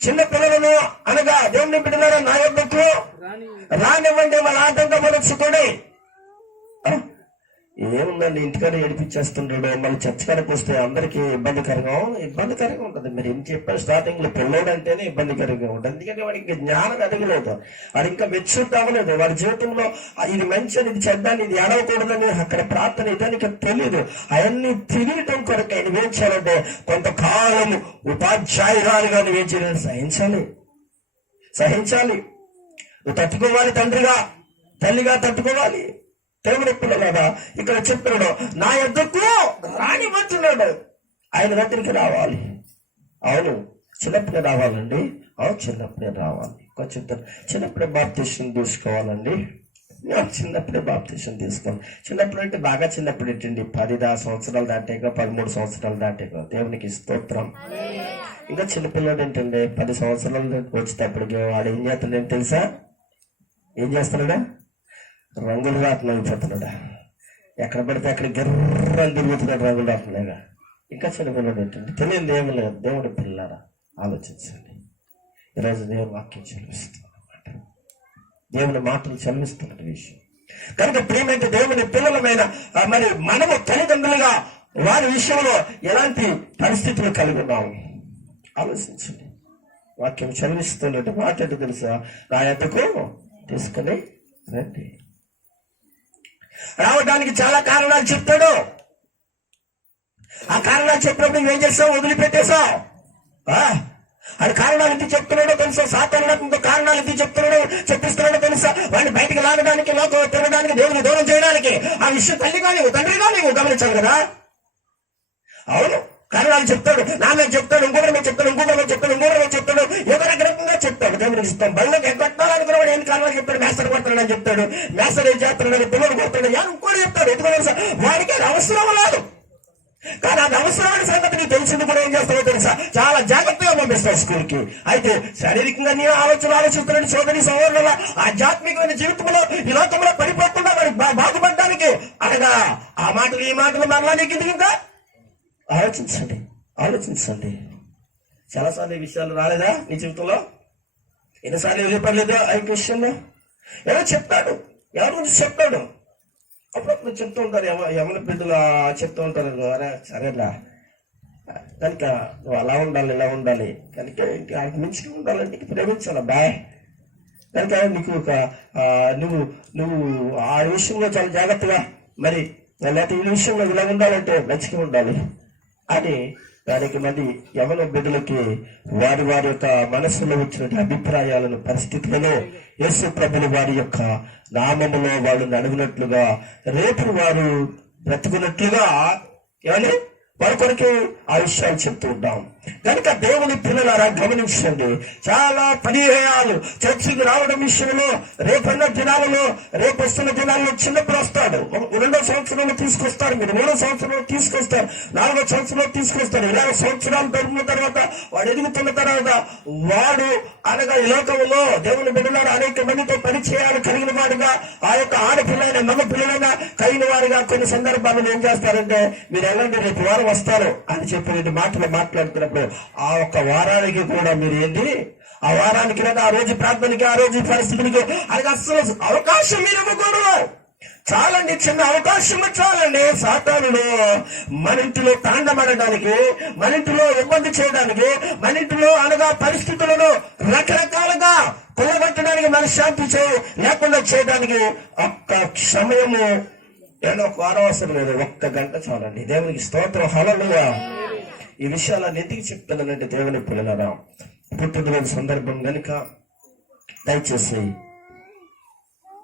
చిన్న పిల్లలను అనగా దేవుని బిడ్డలారా నా యొద్దకు రానివ్వండి, వాళ్ళ ఆటంకపరచుకోండి. ఏముందండి, ఇంటికాడ ఏడిపించేస్తుంటాడు, మళ్ళీ చర్చకానికి వస్తే అందరికీ ఇబ్బందికరంగా ఉంటుంది. మీరు ఏం చెప్పారు, స్టార్టింగ్ లో పిల్లడు అంటేనే ఇబ్బందికరంగా ఉంటుంది. ఎందుకంటే వాడికి జ్ఞానం ఎదగలేదు, వాడు ఇంకా మెచ్యూర్ అవ్వలేదు. వాడి జీవితంలో ఇది మంచి అని, ఇది చెడ్డాన్ని, ఇది ఎడవకూడదని అక్కడ ప్రార్థన ఇదానికి తెలియదు. అవన్నీ తెలియటం కొరకు ఆయన ఏం చేయాలంటే కొంతకాలం ఉపాధ్యాయురాలుగా నువ్వేం చేయాలి, సహించాలి. నువ్వు తట్టుకోవాలి, తల్లిగా తట్టుకోవాలి. దేవుని పిల్లలారా ఇక్కడ చెప్తున్నాడు, నా యొద్దకు రానివ్వచ్చున్నాడు, ఆయన దగ్గరికి రావాలి. అవును, చిన్నప్పుడే రావాలండి. అవును, చిన్నప్పుడే రావాలి. చెప్తాను, చిన్నప్పుడే బాప్తిసం తీసుకోవాలండి. చిన్నప్పుడే బాప్తిసం తీసుకోవాలి. చిన్నప్పుడు అంటే బాగా చిన్నప్పుడు ఏంటండి, 10 సంవత్సరాలు దాటాక, 13 సంవత్సరాలు దాటాక. దేవునికి స్తోత్రం. ఇంకా చిన్నపిల్లడు ఏంటండి, 10 సంవత్సరాలు వచ్చేటప్పటికి వాడు ఏం చేస్తున్నాడు తెలుసా? ఏం చేస్తున్నాడా? రంగులు రాట్నం అయిపోతున్నాడా, ఎక్కడ పడితే అక్కడ గిర్రని తిరుగుతున్నాడు రంగులు రాట్లేగా. ఇంకా చిన్నపిల్లడు ఏంటంటే తెలియదు ఏమి లేదు. దేవుడి పిల్లారా ఆలోచించండి. ఈరోజు దేవుని వాక్యం చదివిస్తున్నమాట, దేవుని మాటలు చదివిస్తున్న విషయం కనుక ప్రియమైన దేవుని పిల్లలమైన మరి మనము తల్లిదండ్రులుగా వారి విషయంలో ఎలాంటి పరిస్థితులు కలిగి ఉన్నాము ఆలోచించండి. వాక్యం చదివిస్తున్నట్టు మాట ఏంటో తెలుసా? నా యొద్దకు తీసుకుని రండి. రావడానికి చాలా కారణాలు చెప్తాడు. ఆ కారణాలు చెప్పినప్పుడు నువ్వేం చేస్తావు? వదిలిపెట్టేశావు. అది కారణాలు ఎందుకు చెప్తున్నాడో తెలుసా? సాతానుడు కారణాలు ఎందుకు చెప్పిస్తున్నాడో తెలుసా? వాడిని బయటికి లాగడానికి, లోకం తిరగడానికి, దేవుని దూరం చేయడానికి. ఆ విషయం తల్లిగా నీవు, తండ్రిగా నీవు గమనించాలి కదా. అవును, కారణాలు చెప్తాడు. నాన్న చెప్తాడు, ఇంకొకరి చెప్తాడు, ఏదో రకంగా చెప్తాడు. దేవుడికి ఇస్తాం. బళ్ళకి ఎగ్గొట్టాలనుకున్నవాడు ఏం కారణాలు చెప్తాడు? మేస్టర్ కొడతాడని చెప్తాడు, మేస్టర్ ఏం చేస్తున్నాడు, పిల్లలు కొడతాడు, ఇంకోటి చెప్తాడు. ఎందుకు తెలుసా? వాడికి అది అవసరం లేదు. కానీ అది అవసరమైన సంగతి నీకు తెలిసింది కూడా ఏం చేస్తావో తెలుసా? చాలా జాగ్రత్తగా పంపిస్తావు స్కూల్కి. అయితే శారీరకంగా నీ ఆలోచిస్తున్నాడు సోదరి సహోదరుల ఆధ్యాత్మికమైన జీవితంలో ఈ లోకంలో పడిపోకుండా మరి బాగుపడడానికి అనగా ఆ మాటలు ఈ మాటలు మరలా నీకు ఇంకా ఆలోచించండి. చాలాసార్లు ఈ విషయాలు రాలేదా నీ జీవితంలో? ఎన్నిసార్లు చెప్పలేదు ఆ విషయంలో? ఎవరు చెప్తాడు, ఎవరి గురించి చెప్తాడు? అప్పుడప్పుడు చెప్తూ ఉంటారు, యమన బిడ్డలు చెప్తూ ఉంటారు, అరే సరేలా కనుక నువ్వు అలా ఉండాలి ఇలా ఉండాలి కనుక ఆయనకు మించి ఉండాలంటే ఇంక ప్రేమించాలి బాయ్ కనుక నీకు ఒక నువ్వు నువ్వు ఆ విషయంలో చాలా జాగ్రత్తగా మరి లేకపోతే ఈ విషయంలో ఇలా ఉండాలంటే మంచిగా ఉండాలి అని దానికి మళ్ళీ యవన బిడ్డలకి వారి వారి యొక్క మనసులో వచ్చిన అభిప్రాయాలను పరిస్థితులను యేసు ప్రభులు వారి యొక్క నామములో వాళ్ళు నడిగినట్లుగా రేపు వారు బ్రతుకున్నట్లుగా ఏమని వారి కొరకు ఆ విషయాలు చెప్తూ ఉంటాం. కనుక దేవుని పిల్లలారా గమనించండి, చాలా పర్యాయాలు చర్చికి రావడం విషయంలో రేపన్న దినాలలో రేపు వస్తున్న దినాల్లో చిన్నప్పుడు వస్తాడు, 2వ సంవత్సరంలో తీసుకొస్తారు, మీరు 3వ సంవత్సరంలో తీసుకొస్తారు, 4వ సంవత్సరంలో తీసుకొస్తారు. 20 సంవత్సరాలు గడిపిన తర్వాత వాడు ఎదుగుతున్న తర్వాత వాడు అనగా ఈ లోకంలో దేవుని బిడ్డలారా అనేక మందితో పరిచయాలు కలిగిన వాడుగా ఆ యొక్క ఆడపిల్లైన మగ పిల్లలైనా కలిగిన వారిగా కొన్ని సందర్భాలను ఏం చేస్తారంటే మీరు వెళ్ళండి రేపు వారం వస్తారు అని చెప్పి మాటలు మాట్లాడుతున్నప్పుడు ఆ ఒక్క వారానికి కూడా మీరు ఏంటి ఆ వారానికి లేదా ఆ రోజు ప్రార్థనకి ఆ రోజు పరిస్థితులకి అది అసలు అవకాశం మీరు ఇవ్వకూడదు. చాలండి, చిన్న అవకాశం చాలండి సాతానుడు మన ఇంటిలో తాండమనడానికి, మన ఇంటిలో ఇబ్బంది చేయడానికి, మన ఇంటిలో అనగా పరిస్థితులను రకరకాలుగా కొల్లగొట్టడానికి, మనశ్శాంతి లేకుండా చేయడానికి ఒక్క సమయము ఏదో ఒక వారం అవసరం లేదు, 1 గంట చాలండి. దేవునికి స్తోత్రం, హల్లెలూయా. ఈ విషయాలను ఎందుకు చెప్తున్నానంటే దేవుని పిల్లలారా, పుట్టినరోజు సందర్భం కనుక దయచేసి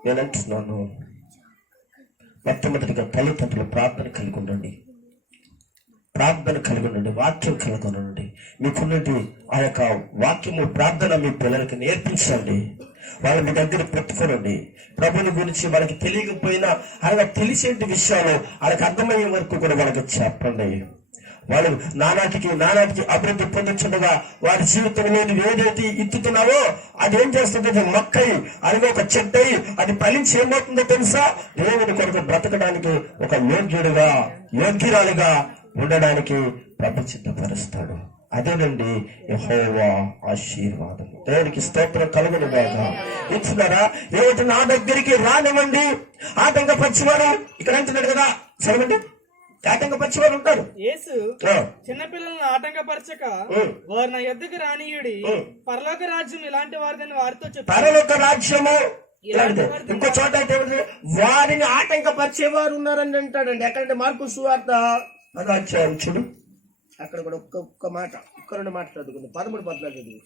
నేనంటున్నాను, మొట్టమొదటిగా తల్లిదండ్రులు ప్రార్థన కలిగి ఉండండి, వాక్యం కలిగి ఉండండి. మీకున్నటి ఆ యొక్క వాక్యము ప్రార్థన మీ పిల్లలకి నేర్పించండి, వాళ్ళ మీ దగ్గర పెట్టుకోనండి. ప్రభుని గురించి వాళ్ళకి తెలియకపోయినా అలాగ తెలిసేటి విషయాలు వాళ్ళకి అర్థమయ్యే వరకు కూడా వాళ్ళకి చెప్పండి. వాళ్ళు నానాటికి అభివృద్ధి పొందుతుండగా వారి జీవితంలో ఏదైతే ఇత్తుతున్నావో అది ఏం చేస్తుంటే మొక్కై అది ఒక చెట్టై అది ఫలించి ఏమవుతుందో తెలుసా, దేవుని కొరకు బ్రతకడానికి ఒక యోగ్యురాలిగా ఉండడానికి ప్రభు సిద్ధపరుస్తాడు. అదేనండి యెహోవా ఆశీర్వాదం. దేవునికి స్తోత్రం కలుగును గాక. ఇస్తున్నారా ఏమిటి నా దగ్గరికి రానివ్వండి ఆటంకపరిచేవారు, ఇక్కడ అంటున్నాడు కదా, చదవండి. ఆటంకపరిచేవారు ఉంటారు. యేసు చిన్నపిల్లలను ఆటంకపరచక వారు నా యొద్దకు రానియుడి, పరలోక రాజ్యం ఇలాంటి వారిని వారితో చెప్పారు. పరలోక రాజ్యము ఇలాంటిది. ఇంకో చోట అయితే వారిని ఆటంకపరిచేవారు ఉన్నారని అంటాడండి. ఎక్కడంటే మార్కు సువార్త 10వ అధ్యాయం చూడు, అక్కడ కూడా ఒక్క మాట 2 మాట చదువుకుంది. 13-14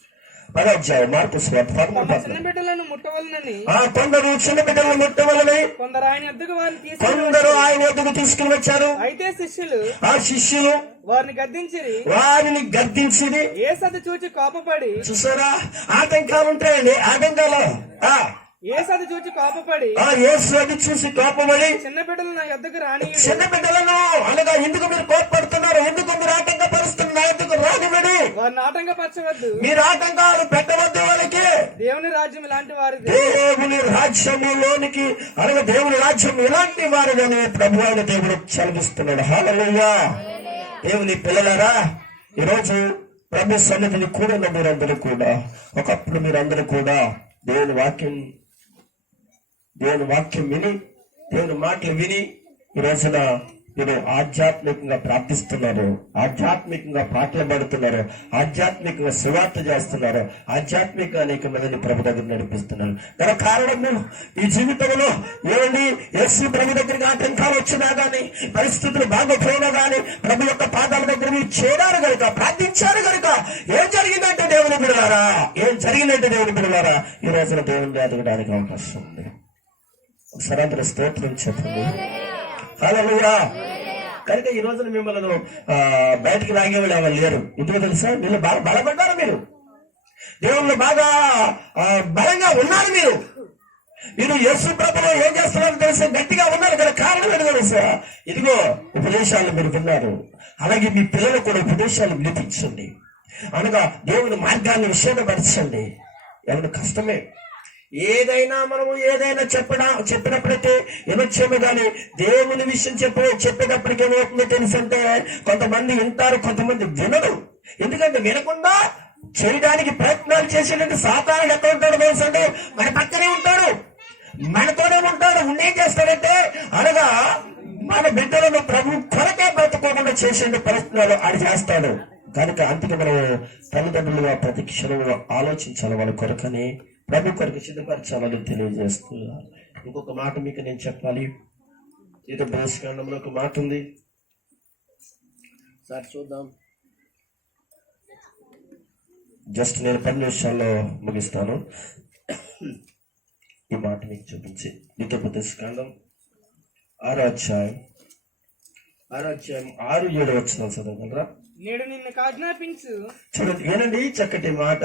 10వ అధ్యాయం మార్కు సువార్త 13-14. చిన్న బిడ్డలను ముట్టవలనని కొందరు చిన్న బిడ్డలను ముట్టవలని కొందరు ఆయన యొద్దకు తీసుకుని వచ్చారు. అయితే శిష్యులు వారిని గద్దించిరి. యేసు అది చూచి కోపపడి, చూసారా ఆటంకాలు ఉంటాయండి, ఆటంకాలు యేసు అది చూసి కోపపడి చిన్న బిడ్డలు నా యొద్దకు రాని, చిన్న బిడ్డలను అనగా ఎందుకు మీరు కోపపడుతున్నారు, ఎందుకు మీరు ఆటంకపరుస్తున్నారు, ఎందుకు రానివ్వండి, వారిని ఆటంకపరచవద్దు, మీరు ఆటంకాలు పెట్టవద్దు. వాళ్ళకి దేవుని రాజ్యం ఇలాంటి వారిది, దేవుని రాజ్యములోనికి అనగా దేవుని రాజ్యం ఇలాంటి వారిని ప్రభు అయిన దేవుడు చదివిస్తున్నాడు. హల్లెలూయా. దేవుని పిల్లలారా, ఈరోజు ప్రభు సన్నిధిని కూడిన మీరందరూ కూడా ఒకప్పుడు మీరందరూ కూడా దేవుని వాక్యం విని దేవుని మాటలు విని ఈ రోజున మీరు ఆధ్యాత్మికంగా ప్రార్థిస్తున్నారు, ఆధ్యాత్మికంగా పాటలు పాడుతున్నారు, ఆధ్యాత్మికంగా సువార్త చేస్తున్నారు, ఆధ్యాత్మిక అనేక మందిని ప్రభు దగ్గర నడిపిస్తున్నారు. గల కారణము ఈ జీవితంలో ఏమండి యేసు ప్రభు దగ్గరికి ఆటంకాలు వచ్చినా గానీ, పరిస్థితులు బాగోపోయినా గానీ ప్రభు యొక్క పాదాల దగ్గర మీరు చేరారు కనుక, ప్రార్థించారు కనుక ఏం జరిగిందంటే దేవుని బిడ్డలారా ఈ రోజున దేవుని ఎదగడానికి అవకాశం ఉంది. ఒకసారి అందరూ స్తోత్రం చెప్పండి. హల్లెలూయా. కనుక ఈ రోజున మిమ్మల్ని బయటికి లాగేవాళ్ళు ఎవరు లేరు. ఎందుకో తెలుసా, మీరు బాగా బలపడ్డారు, మీరు దేవుళ్ళు బాగా బలంగా ఉన్నారు. మీరు యేసు ప్రభులో ఏం చేస్తున్నారో తెలిసి గట్టిగా ఉన్నారు కదా. కారణం ఏంటో తెలుసా, ఇదిగో ఉపదేశాలు మీరు విన్నారు. అలాగే మీ పిల్లలు కూడా ఉపదేశాలు వినిపించండి, అనగా దేవుని మార్గాన్ని విషయపరచండి. ఎవరి కష్టమే ఏదైనా మనము ఏదైనా చెప్పినప్పుడైతే ఏమొచ్చేమో కానీ దేవుని విషయం చెప్పేటప్పటికి ఏమవుతుందో తెలుసంటే కొంతమంది వింటారు, కొంతమంది వినరు. ఎందుకంటే వినకుండా చేయడానికి ప్రయత్నాలు చేసేటట్టు సాతానుడు ఎక్కడ ఉంటాడో తెలుసంటే మన పక్కనే ఉంటాడు. మనతోనే ఉంటాడు. ఉండేం చేస్తాడంటే అనగా మన బిడ్డలను ప్రభు కొరకే బ్రతుకోకుండా చేసే పరిస్థితుల్లో అది చేస్తాడు. కనుక అందుకే మనం తల్లిదండ్రులుగా ప్రతి క్షణంలో ఆలోచించాలి, వాళ్ళ కొరకని ప్రభు కొరకు సిద్ధపరచాలని తెలియజేస్తున్నారు. ఇంకొక మాట మీకు నేను చెప్పాలి. బోధకాండంలో ఒక మాట ఉంది, సార్ చూద్దాం. జస్ట్ నేను 10 నిమిషాల్లో ముగిస్తాను. ఈ మాట మీకు చూపించి బోధకాండం 6వ అధ్యాయం 6-7 వచనాలు చదవగలరా? నేడు నిన్ను ఆజ్ఞాపించు. చూడండి, ఏనండి చక్కటి మాట.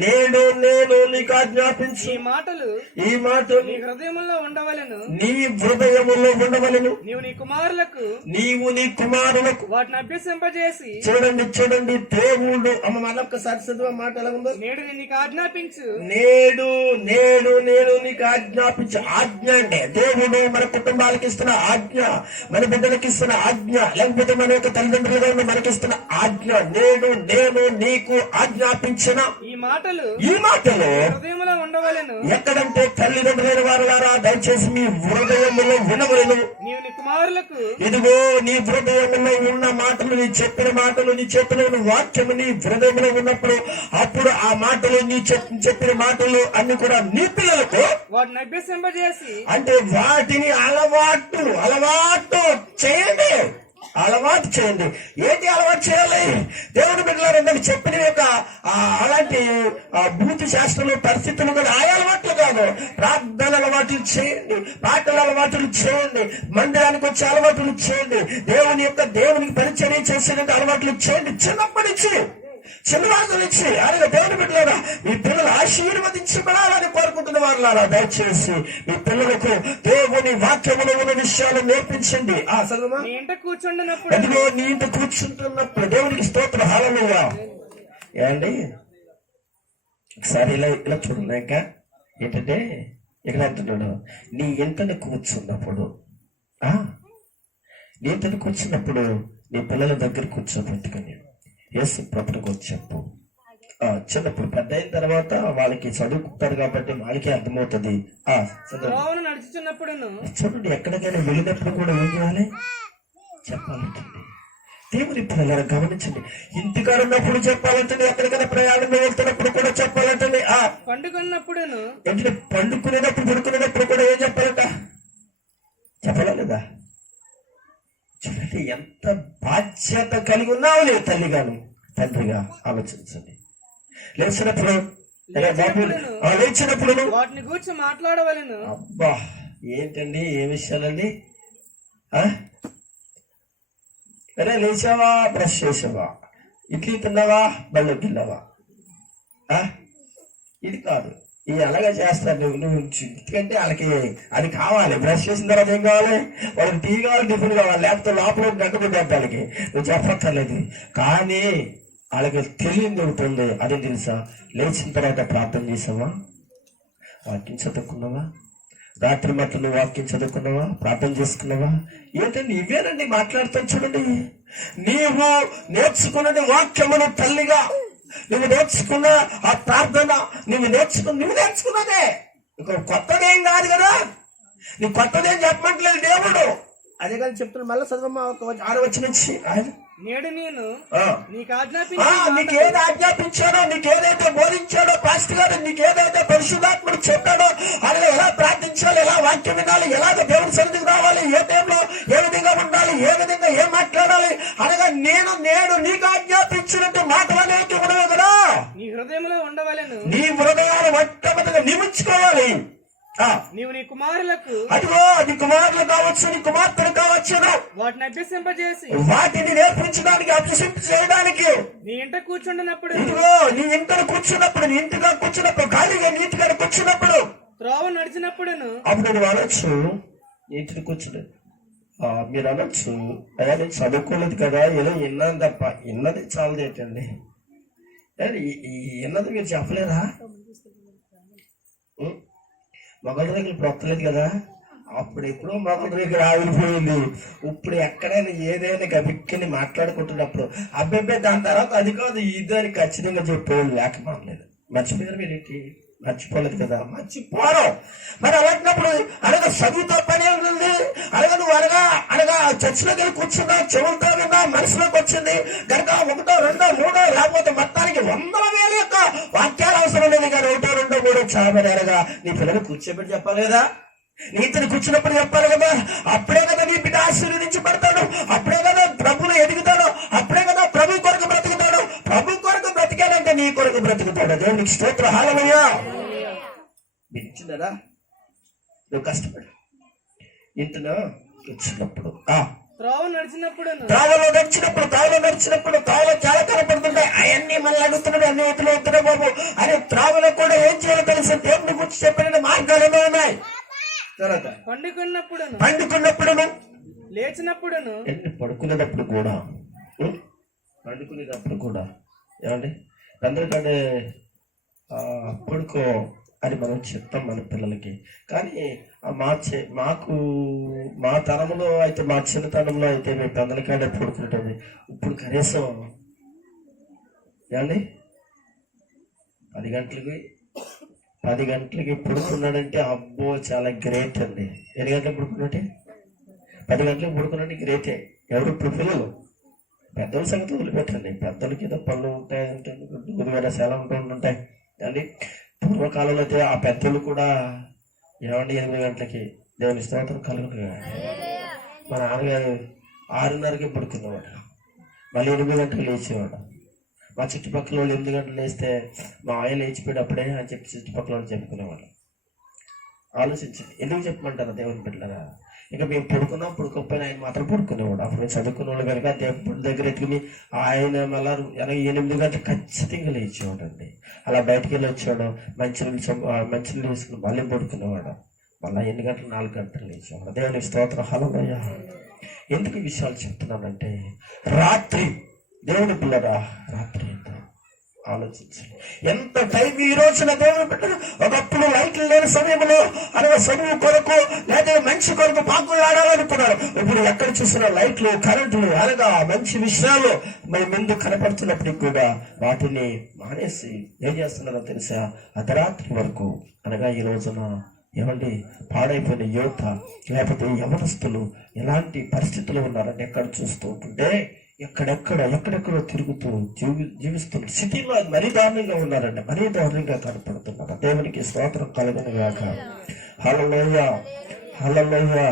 నేడు నేను నీకు ఆజ్ఞాపించు. ఈ మాటలు నీ హృదయములో ఉండవలెను. నీ హృదయములో ఉండవలెను. నీవు నీ కుమారులకు వాటిని అభ్యసింపజేసి. చూడండి దేవుడు మళ్ళొక్కసారి చదువు మాట ఎలా ఉందో. నేడు నీకు ఆజ్ఞాపించు. నేడు నేను నీకు ఆజ్ఞాపించు. ఆజ్ఞ అంటే దేవుడు మన కుటుంబాలకు ఇస్తున్న ఆజ్ఞ, మన బిడ్డలకు ఇస్తున్న ఆజ్ఞ, లేకపోతే మన యొక్క తల్లిదండ్రులుగా ఉన్న మనకిస్తున్న ఆజ్ఞ. నేను నీకు ఆజ్ఞాపించిన ఈ మాటలు హృదయములో ఉండవలెను. ఎక్కడంటే తల్లిదండ్రులైన వారులారా, దయచేసి మీ హృదయములో ఉండవలెను. నీవు నీ కుమారులకు ఇదిగో నీ హృదయములో ఉన్న మాటలు, నీ చెప్పిన మాటలు, నీ చేతిలో ఉన్న వాక్యము నీ హృదయంలో ఉన్నప్పుడు అప్పుడు ఆ మాటలు, నీ చెప్పిన మాటలు అన్ని కూడా నీ పిల్లలకు వాటిని అభ్యసింపజేసి, అంటే వాటిని అలవాటు చేయండి. ఏంటి అలవాటు చేయాలి? దేవుని బిడ్డలారందరూ చెప్పిన యొక్క అలాంటి భూతి శాస్త్రంలో పరిస్థితులు కూడా ఆ అలవాట్లు కాదు. ప్రార్థన అలవాట్లు చేయండి, పాటల అలవాట్లు చేయండి, మందిరానికి వచ్చే అలవాట్లు చేయండి, దేవునికి పరిచర్య చేసే అలవాట్లు చేయండి. చిన్నప్పటి నుంచి ఆయన దేవుని బిడ్డలారా, మీ పిల్లలు ఆశీర్వదించబడాలని కోరుకుంటున్న వారులారా, దయచేసి మీ పిల్లలకు దేవుని వాక్యములో ఉన్న విషయాలు నేర్పించండి. నీ ఇంట కూర్చుంటున్నప్పుడు దేవునికి స్తోత్రం, హల్లెలూయా. ఏమండి ఒకసారి ఇలా చూడండి. ఇంకా ఏంటంటే ఇక్కడ అంటున్నాడు, నీ ఇంటను కూర్చున్నప్పుడు నీ పిల్లల దగ్గర కూర్చోబెట్టుకుని యేసు ప్రభువుకు వచ్చి చెప్పు. చిన్నప్పుడు పెద్ద అయిన తర్వాత వాళ్ళకి చదువుకుంటారు కాబట్టి వాళ్ళకి అర్థమవుతుంది. చూడండి, ఎక్కడికైనా వెళ్ళినప్పుడు కూడా ఏం చేయాలి? చెప్పాలంటే దేవుని పిల్లలను గమనించండి. ఇంటికాడ ఉన్నప్పుడు చెప్పాలంటే, ఎక్కడికైనా ప్రయాణంలో వెళ్తున్నప్పుడు కూడా చెప్పాలంటే, పండుకునేటప్పుడు పడుకునేటప్పుడు కూడా ఏం చెప్పాలంట? చెప్పాలా లేదా? చూడండి, ఎంత బాధ్యత కలిగి ఉన్నావు లేదు తల్లిగాను తండ్రిగా ఆలోచించండి. లేచినప్పుడు వాటిని గురించి మాట్లాడవలెను. అబ్బా ఏంటండి, ఏ విషయాలండి? అరే లేచావా, బ్రష్ చేసావా, ఇడ్లీ తిన్నావా, బళ్ళకి వెళ్ళావా? ఇది కాదు, అలాగే చేస్తారు. నువ్వు ఎందుకంటే వాళ్ళకి అది కావాలి. బ్రష్ చేసిన తర్వాత ఏం కావాలి? వాళ్ళకి టీ కావాలి, టిఫిన్ కావాలి, లేకపోతే లోపల గంటపోతే వాళ్ళకి నువ్వు చెప్పక్కర్లేదు. కానీ వాళ్ళకి తెలియదు ఉంటుంది. అదే తెలుసా? లేచిన తర్వాత ప్రార్థన చేసావా, వాక్యం చదువుకున్నావా, రాత్రి మాత్రం నువ్వు వాక్యం చదువుకున్నావా, ప్రార్థన చేసుకున్నావా? ఏంటండి ఇవేనండి మాట్లాడుతాను. చూడండి, నీవు నేర్చుకున్నది వాక్యమును తల్లిగా నువ్వు నేర్చుకున్న ఆ ప్రార్థన నువ్వు నేర్చుకున్నదే. కొత్తదేం కాదు కదా, నీకు కొత్తదేం చెప్పమంటలేదు దేవుడు. అదే కానీ చెప్తున్నాడు. మళ్ళీ చదవమ్మా 6వ వచనం నుంచి. నేడు నేను నీకేది ఆజ్ఞాపించాడో, నీకేదైతే బోధించాడో పాస్టర్ గారు, నీకేదైతే పరిశుద్ధాత్ముడు చెప్పాడో అలాగే ఎలా ప్రార్థించాలి, ఎలా వాక్యం వినాలి, ఎలాగ దేవుని సన్నిధికి రావాలి, ఏ టైంలో ఏ విధంగా ఉండాలి, ఏ విధంగా ఏం మాట్లాడాలి అనగా నేడు నీకు ఆజ్ఞాపించినట్టు మాటలు అనేవి ఉండవు కదా. నీ హృదయంలో ఉండవలెను. నీ హృదయాలు మొట్టమొదటిగా నియమించుకోవాలి. నీవు నీ కుమారులకు అదిగో నీ కుమారులు కావచ్చు, నీ కుమార్తెలు కావచ్చు, వాటిని అభ్యసింపజేసి వాటిని నేర్పించడానికి అభ్యసింప చేయడానికి నీ ఇంట కూర్చుంటున్నప్పుడు, ఇదిగో నీ ఇంటిని కూర్చున్నప్పుడు, నీ ఇంటిగా కూర్చున్నప్పుడు, ఖాళీగా నీటిగా కూర్చున్నప్పుడు, త్రోవ నడిచినప్పుడు అప్పుడు నువ్వు అనొచ్చు, ఇంటిని కూర్చుని మీరు అనొచ్చు, అయ్యా నేను చదువుకోలేదు కదా, ఏదో విన్నాను తప్ప. విన్నది చాలదు ఏంటండి? విన్నది మీరు చెప్పలేదా? మొగల దగ్గర బ్రొక్కలేదు కదా, అప్పుడు ఎప్పుడో మొగల దగ్గర ఆవిరిపోయింది. ఇప్పుడు ఎక్కడైనా ఏదైనా గబిక్కని మాట్లాడుకుంటున్నప్పుడు అబ్బాయి దాని తర్వాత అది కాదు ఇది అని ఖచ్చితంగా చెప్పేవాళ్ళు లేకపోలేదు. మర్చిపోయారు మీరేంటి? మర్చిపోలేదు కదా, మర్చిపోరు. మరి అలాంటప్పుడు అనగా చదువుతో పని ఉంది, అనగా నువ్వు అనగా చర్చిలోకి వెళ్ళి కూర్చున్నా, చెవులతో విన్నా, మనసులోకి వచ్చింది కనుక 1, 2, 3 లేకపోతే మొత్తానికి 100,000 యొక్క వాక్యాలు అవసరం లేదు కానీ 1, 2, 3 చామని అనగా నీ పిల్లలు కూర్చోబెట్టి చెప్పాలి కదా, నీతిని కూర్చున్నప్పుడు చెప్పాలి కదా. అప్పుడే కదా నీ బిడ్డ ఆశీర్వదించబడతాడు, అప్పుడే కదా ప్రభువులు ఎదుగుతాడు, అప్పుడే కదా ప్రభు కొరకు బ్రతుకుతాడు. ప్రభు కొరకు బ్రతికాడంటే నీ కొరకు బ్రతుకుతాడు. దేవునికి స్తోత్రం. హల్లెలూయా. వినిచిన్నారా? నువ్వు కష్టపడు. ఇంట్లో వచ్చినప్పుడు త్రావలో నడిచినప్పుడు త్రావలో చాలా కనపడుతుంటాయి. అవన్నీ మళ్ళీ అడుగుతున్నాడు, అన్ని ఎత్తులు అవుతున్నాయి బాబు అని. త్రావలో కూడా ఏం చేయాలో తెలుసు, దేవుని గురించి చెప్పిన మార్గాలు ఏమో ఉన్నాయి. తర్వాత పండుకున్నప్పుడు లేచినప్పుడును, పడుకునేటప్పుడు కూడా ఏమండి అందరికంటే పడుకో అని మనం చెప్తాం మన పిల్లలకి. కానీ మా తరంలో అయితే, మా చిన్నతనంలో అయితే మేము పెద్దలకాడే పడుకునేటది. ఇప్పుడు కనీసం ఏమండి 10 గంటలకి పడుకున్నాడంటే అబ్బో చాలా గ్రేట్ అండి. ఎన్ని గంటలకు పడుకున్నట్టే? 10 గంటలకు పడుకున్నట్టు గ్రేటే. ఎవరు ఇప్పుడు పిల్లలు? పెద్దల సంగతి వదిలిపెట్టండి. పెద్దలకి ఏదో పనులు ఉంటాయి, గురువార సెలవు ఉంటుంటాయి అండి. పూర్వకాలంలో అయితే ఆ పెద్దలు కూడా ఏమండి 8 గంటలకి దేవుని స్తోత్రం కలుగుతుంది. మా నాన్నగారు 6:30కి పడుకునేవాడు, మళ్ళీ 8 గంటలకు లేచేవాడు. మా చుట్టుపక్కల వాళ్ళు 8 గంటలు లేస్తే మా ఆయన లేచిపోయేటప్పుడే అని చెప్పి చుట్టుపక్కల వాళ్ళు చెప్పుకునేవాళ్ళు. ఆలోచించండి, ఎందుకు చెప్పమంటారా దేవుని బిడ్డలారా? ఇక మేము పడుకున్నాం, పడుకోకపోయినా ఆయన మాత్రం పడుకునేవాడు. అప్పుడు మేము చదువుకునే వాళ్ళు కనుక దేవుడి దగ్గర ఎత్తుకుని ఆయన మళ్ళా 8 గంటలు ఖచ్చితంగా లేచేవాడు అండి. అలా బయటికి వెళ్ళి వచ్చాడు, మంచినీళ్ళు వేసుకుని మళ్ళీ పడుకునేవాడు. మళ్ళీ 8 గంటలు 4 గంటలు లేచేవాడు. దేవుని స్తోత్రం. హల్లెలూయా. ఎందుకు ఈ విషయాలు చెప్తున్నానంటే, రాత్రి దేవుని పిల్లరా, రాత్రి ఎంత ఆలోచించండి, ఎంత టైం ఈ రోజున దేవుని బిడ్డలు. ఒకప్పుడు లైట్లు లేని సమయంలో అనగా చదువు కొరకు లేదా మంచి కొరకు పాకులు ఆడాలనుకున్నారు. ఇప్పుడు ఎక్కడ చూసిన లైట్లు, కరెంటులు, అనగా మంచి విషయాలు మన ముందు కనపడుతున్నప్పటికి కూడా వాటిని మానేసి ఏం చేస్తున్నారో తెలుసా? అర్ధరాత్రి వరకు అనగా ఈ రోజున ఏమండి పాడైపోయిన యువత లేకపోతే యవనస్తులు ఎలాంటి పరిస్థితులు ఉన్నారని ఎక్కడ చూస్తూ ఉంటుంటే ఎక్కడెక్కడో తిరుగుతూ జీవిస్తున్నారు. సిటీలో మరీ దారుణంగా ఉన్నారండి, మరీ దారుణంగా కనపడుతున్నారు. దేవునికి స్తోత్రం కలుగును గాక. హల్లెలూయా, హల్లెలూయా,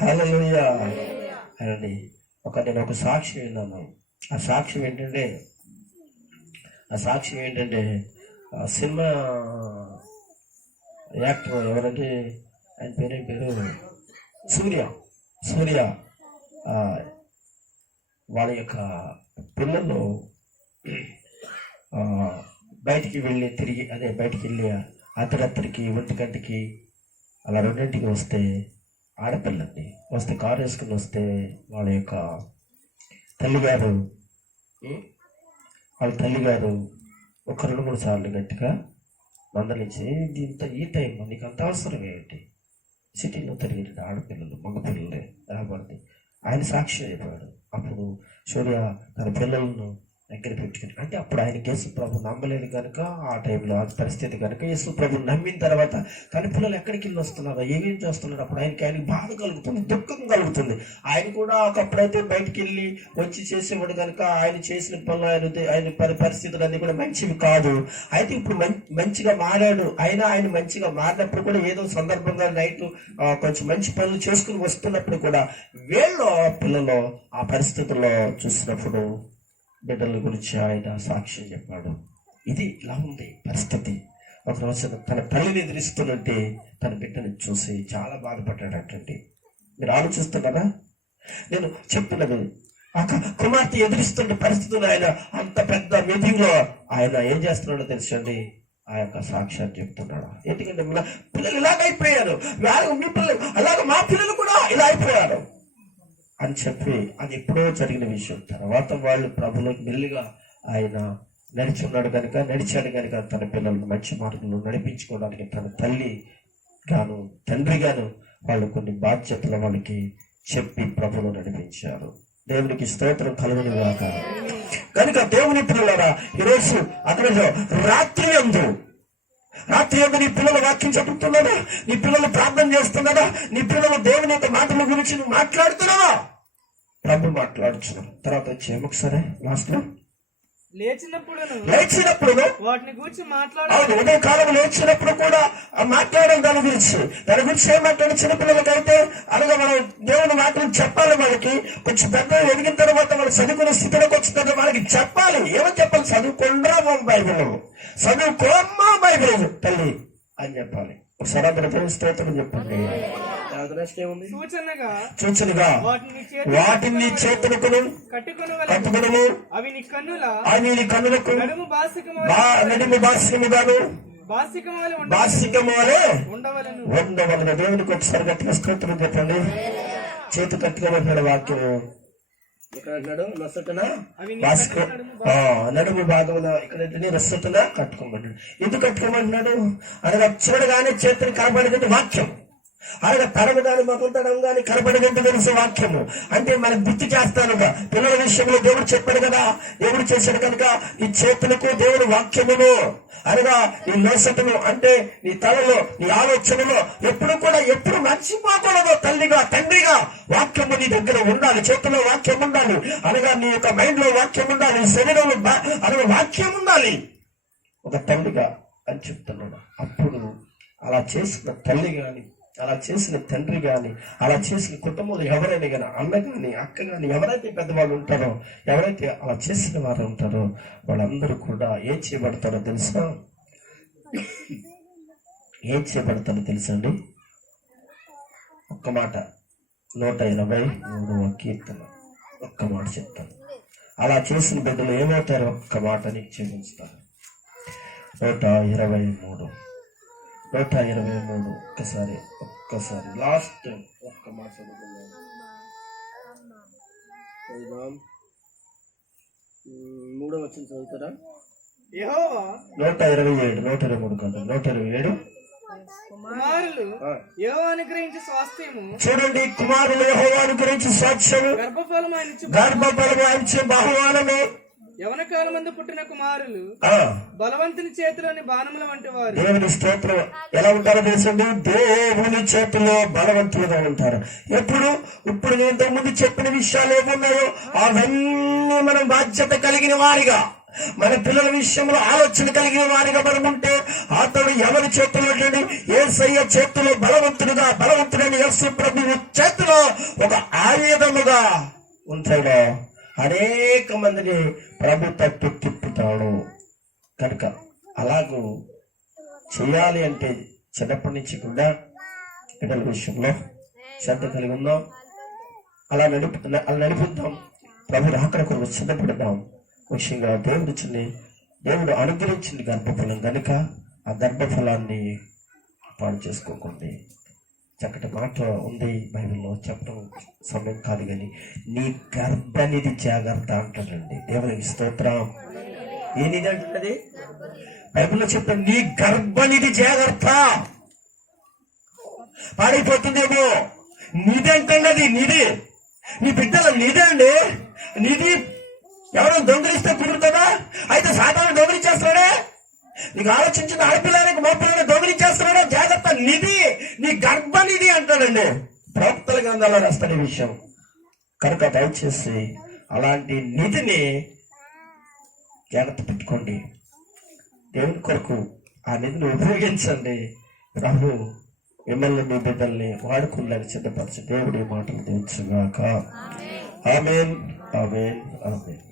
హల్లెలూయా అని నేను ఒక సాక్ష్యం విన్నాను. ఆ సాక్ష్యం ఏంటంటే సినిమా యాక్టర్ ఎవరంటే ఆయన పేరు సూర్య వాళ్ళ యొక్క పిల్లలు బయటికి వెళ్ళి అర్ధరాత్రికి 1 గంటకి అలా 2ంటికి వస్తే, ఆడపిల్లండి వస్తే కారు వేసుకుని వస్తే వాళ్ళ తల్లిగారు ఒక 2-3 సార్లు గట్టిగా మందలించి, ఈ టైం నీకు అంత అవసరం ఏంటి? సిటీలో తిరిగి ఆడపిల్లలు మగపిల్లలే కాబట్టి ఆయన సాక్షి అయిపోయాడు. అప్పుడు సూర్య తన పిల్లలను దగ్గర పెట్టుకుని, అంటే అప్పుడు ఆయన యేసు ప్రభు నమ్మలేదు కనుక, ఆ టైంలో ఆ పరిస్థితి కనుక యేసు ప్రభు నమ్మిన తర్వాత తన పిల్లలు ఎక్కడికి వెళ్ళి వస్తున్నారో, ఏమేం చేస్తున్నారు, అప్పుడు ఆయనకి బాధ కలుగుతుంది, దుఃఖం కలుగుతుంది. ఆయన కూడా ఒకప్పుడైతే బయటికి వెళ్ళి వచ్చి చేసేవాడు కనుక ఆయన చేసిన పనులు ఆయన పరిస్థితులు అన్నీ కూడా మంచివి కాదు. అయితే ఇప్పుడు మంచిగా మారాడు. ఆయన మంచిగా మారినప్పుడు కూడా ఏదో సందర్భంగా నైట్ కొంచెం మంచి పనులు చేసుకుని వస్తున్నప్పుడు కూడా పిల్లలు ఆ పరిస్థితుల్లో చూసినప్పుడు బిడ్డల గురించి ఆయన సాక్ష్యం చెప్పాడు. ఇది ఇలా ఉంది పరిస్థితి. ఒక రోజున తన తల్లిని ఎదిరిస్తున్నట్టే తన బిడ్డని చూసి చాలా బాధపడ్డాడటండి. మీరు ఆలోచిస్తున్నారా? నేను చెప్తున్నది, ఆ కుమార్తె ఎదిరిస్తున్న పరిస్థితులు ఆయన అంత పెద్ద మీటింగ్ లో ఆయన ఏం చేస్తున్నాడో తెలుసండి, ఆ యొక్క సాక్ష్యాన్ని చెప్తున్నాడు. ఎందుకంటే పిల్లలు ఇలాగైపోయారు, మీ పిల్లలు అలాగే మా పిల్లలు కూడా ఇలా అయిపోయారు అని చెప్పి, అది ఎప్పుడో జరిగిన విషయం. తర్వాత వాళ్ళు ప్రభులోకి మెల్లిగా ఆయన నడిచాడు కనుక తన పిల్లలను మంచి మార్గంలో నడిపించుకోవడానికి తన తల్లి గాను తండ్రి గాను వాళ్ళు కొన్ని బాధ్యతలు వాళ్ళకి చెప్పి ప్రభులో నడిపించారు. దేవునికి స్తోత్రం కలుగును గాక. కనుక దేవుని పిల్లలారా, ఈరోజు అతనిలో రాత్రి అందు రాత్రి నీ పిల్లలు వాక్యం చదువుతున్నారా? నీ పిల్లలు ప్రార్థన చేస్తున్నారా? నీ పిల్లలు దేవుని యొక్క మాటల గురించి నువ్వు మాట్లాడుతున్నావా? ప్రభు మాట్లాడుతున్నారు. తర్వాత వచ్చే ఒకసారి లాస్ట్ లో లేచినప్పుడు వాటిని గురించి అవును, ఉదయ కాలం లేచినప్పుడు కూడా మాట్లాడాలి దాని గురించి ఏం మాట్లాడి చిన్నపిల్లలకైతే అలాగే మనం దేవుని మాటలు చెప్పాలి. వాళ్ళకి కొంచెం పెద్ద ఎదిగిన తర్వాత వాళ్ళు చదువుకునే స్థితిలోకి వచ్చిన తర్వాత వాళ్ళకి చెప్పాలి. ఏమని చెప్పాలి? చదువుకుండ్రా బైబిల్, చదువుకోమ్మా బైబిల్ తల్లి అని చెప్పాలి. ఒకసారి అందరూ స్తోత్రం చెప్పండి. సూచనగా వాటిని చేతులకు కట్టుకును, అవి నీ కన్నులకు నడుము బాసికము వలె ఉండవలెను. దేవునికి ఒకసారి గట్టిగా స్తోత్రం చెప్పండి. చేతు కట్టుకోమంటున్నాడు వాక్యము. ఇక్కడ అంటున్నాడు నొసటన నడుము భాగంలో ఇక్కడ రొసటన కట్టుకోమంటాడు. ఎందుకు కట్టుకోమంటున్నాడు? అనగా చూడగానే చేతులు కనపడేది వాక్యం. అలాగే తడము గాని మొదలుతడం గాని కనపడేది తెలిసే వాక్యము. అంటే మనకు గుర్తు చేస్తాను పిల్లల విషయంలో దేవుడు చెప్పాడు కదా, దేవుడు చేశాడు కనుక ఈ చేతులకు దేవుడు వాక్యమును అనగా నీ లోసటను అంటే నీ తలలో నీ ఆలోచనలో ఎప్పుడు మర్చిపోకూడదు. తల్లిగా తండ్రిగా వాక్యము నీ దగ్గర ఉండాలి, చేతిలో వాక్యం ఉండాలి, అనగా నీ యొక్క మైండ్ లో వాక్యం ఉండాలి, శరీరంలో అనగా వాక్యం ఉండాలి ఒక తల్లిగా అని చెప్తున్నాడు. అప్పుడు అలా చేసిన తల్లి గాని, అలా చేసిన తండ్రి గాని, అలా చేసిన కుటుంబంలో ఎవరైనా కానీ అన్న గాని అక్క గాని ఎవరైతే పెద్దవాళ్ళు ఉంటారో, ఎవరైతే అలా చేసిన వారు ఉంటారో వాళ్ళందరూ కూడా ఏం చేయబడతారో తెలుసా? ఏం చేయబడతారో తెలుసండి? ఒక్క మాట 123వ కీర్తన ఒక్క మాట చెప్తాను. అలా చేసిన బిడ్డలు ఏమవుతారో ఒక్క మాట నీకు చూపిస్తాను. 123 ఒక్కసారి లాస్ట్ ఒక్క మాట చదువుకుందాం. 3వ వచనం చదువుతారా? 123 కాదు 127. చూడండి, కుమారులు యెహోవా అనుగ్రహించు స్వాస్థ్యము, గర్భఫలము ఇచ్చే బహుమానమే. యవన కాలమందు పుట్టిన కుమారులు బలవంతుని చేతిలోని బాణముల వంటి వారు. దేవుని స్తోత్రం. ఎలా ఉంటారో తెలుసండి? దేవుని చేతిలో బలవంతులుగా ఉంటారు. ఇప్పుడు నేను ఇంతకుముందు చెప్పిన విషయాలు ఏమున్నాయో అవన్నీ మనం బాధ్యత కలిగిన వారిగా, మన పిల్లల విషయంలో ఆలోచన కలిగిన వారిగా మనం ఉంటే అతడు ఎవరి చేతిలో యేసయ్య చేతిలో బలవంతుడైన యేసు ప్రభువు చేతిలో ఒక ఆయుధముగా ఉంటాడు. అనేక మందిని ప్రభు తట్టు తిప్పుతాడు. కనుక అలాగూ చేయాలి అంటే చిన్నప్పటి నుంచి కూడా బిడ్డల విషయంలో శ్రద్ధ కలిగి ఉందాం. అలా నడిపిద్దాం. ప్రభు రాకడ కొరకు సిద్ధపడదాం. ముఖ్యంగా దేవుడు అనుగ్రహించింది గర్భఫలం కనుక ఆ గర్భఫలాన్ని పాడు చేసుకోకండి. చక్కటి మాట ఉంది బైబిల్లో, చెప్పడం సమయం కాదు కానీ నీ గర్భనిధి జాగ్రత్త అంటాడండి. దేవునికి స్తోత్రం. ఏ నిధి అంటున్నది? బైబిల్లో చెప్పండి, నీ గర్భనిధి జాగ్రత్త. పాడైపోతుందేమో. నిధి అంటండి, నిధి నీ బిడ్డల నిధి అండి. నిధి ఎవరైనా దొంగిలిస్తే కుదురుతుందా? అయితే సాధారణ దొంగిలించేస్తున్నాడే. నీకు ఆలోచించిన ఆడపిల్లలకు మోపిల్లని దొంగిలించేస్తున్నాడా? జాగ్రత్త, నిధి నీ గర్భనిధి అంటాడండి. ప్రవక్తల గ్రంథాల్లో రాస్తాడు ఈ విషయం. కనుక దయచేసి అలాంటి నిధిని జాగ్రత్త పెట్టుకోండి. దేవుని కొరకు ఆ నిధిని ఉపయోగించండి. ప్రభు మిమ్మల్ని మీ బిడ్డల్ని వాడుకుని సిద్ధపరచు. దేవుడి మాటలు దీవించుగాక. ఆమేన్, ఆమేన్, ఆమేన్.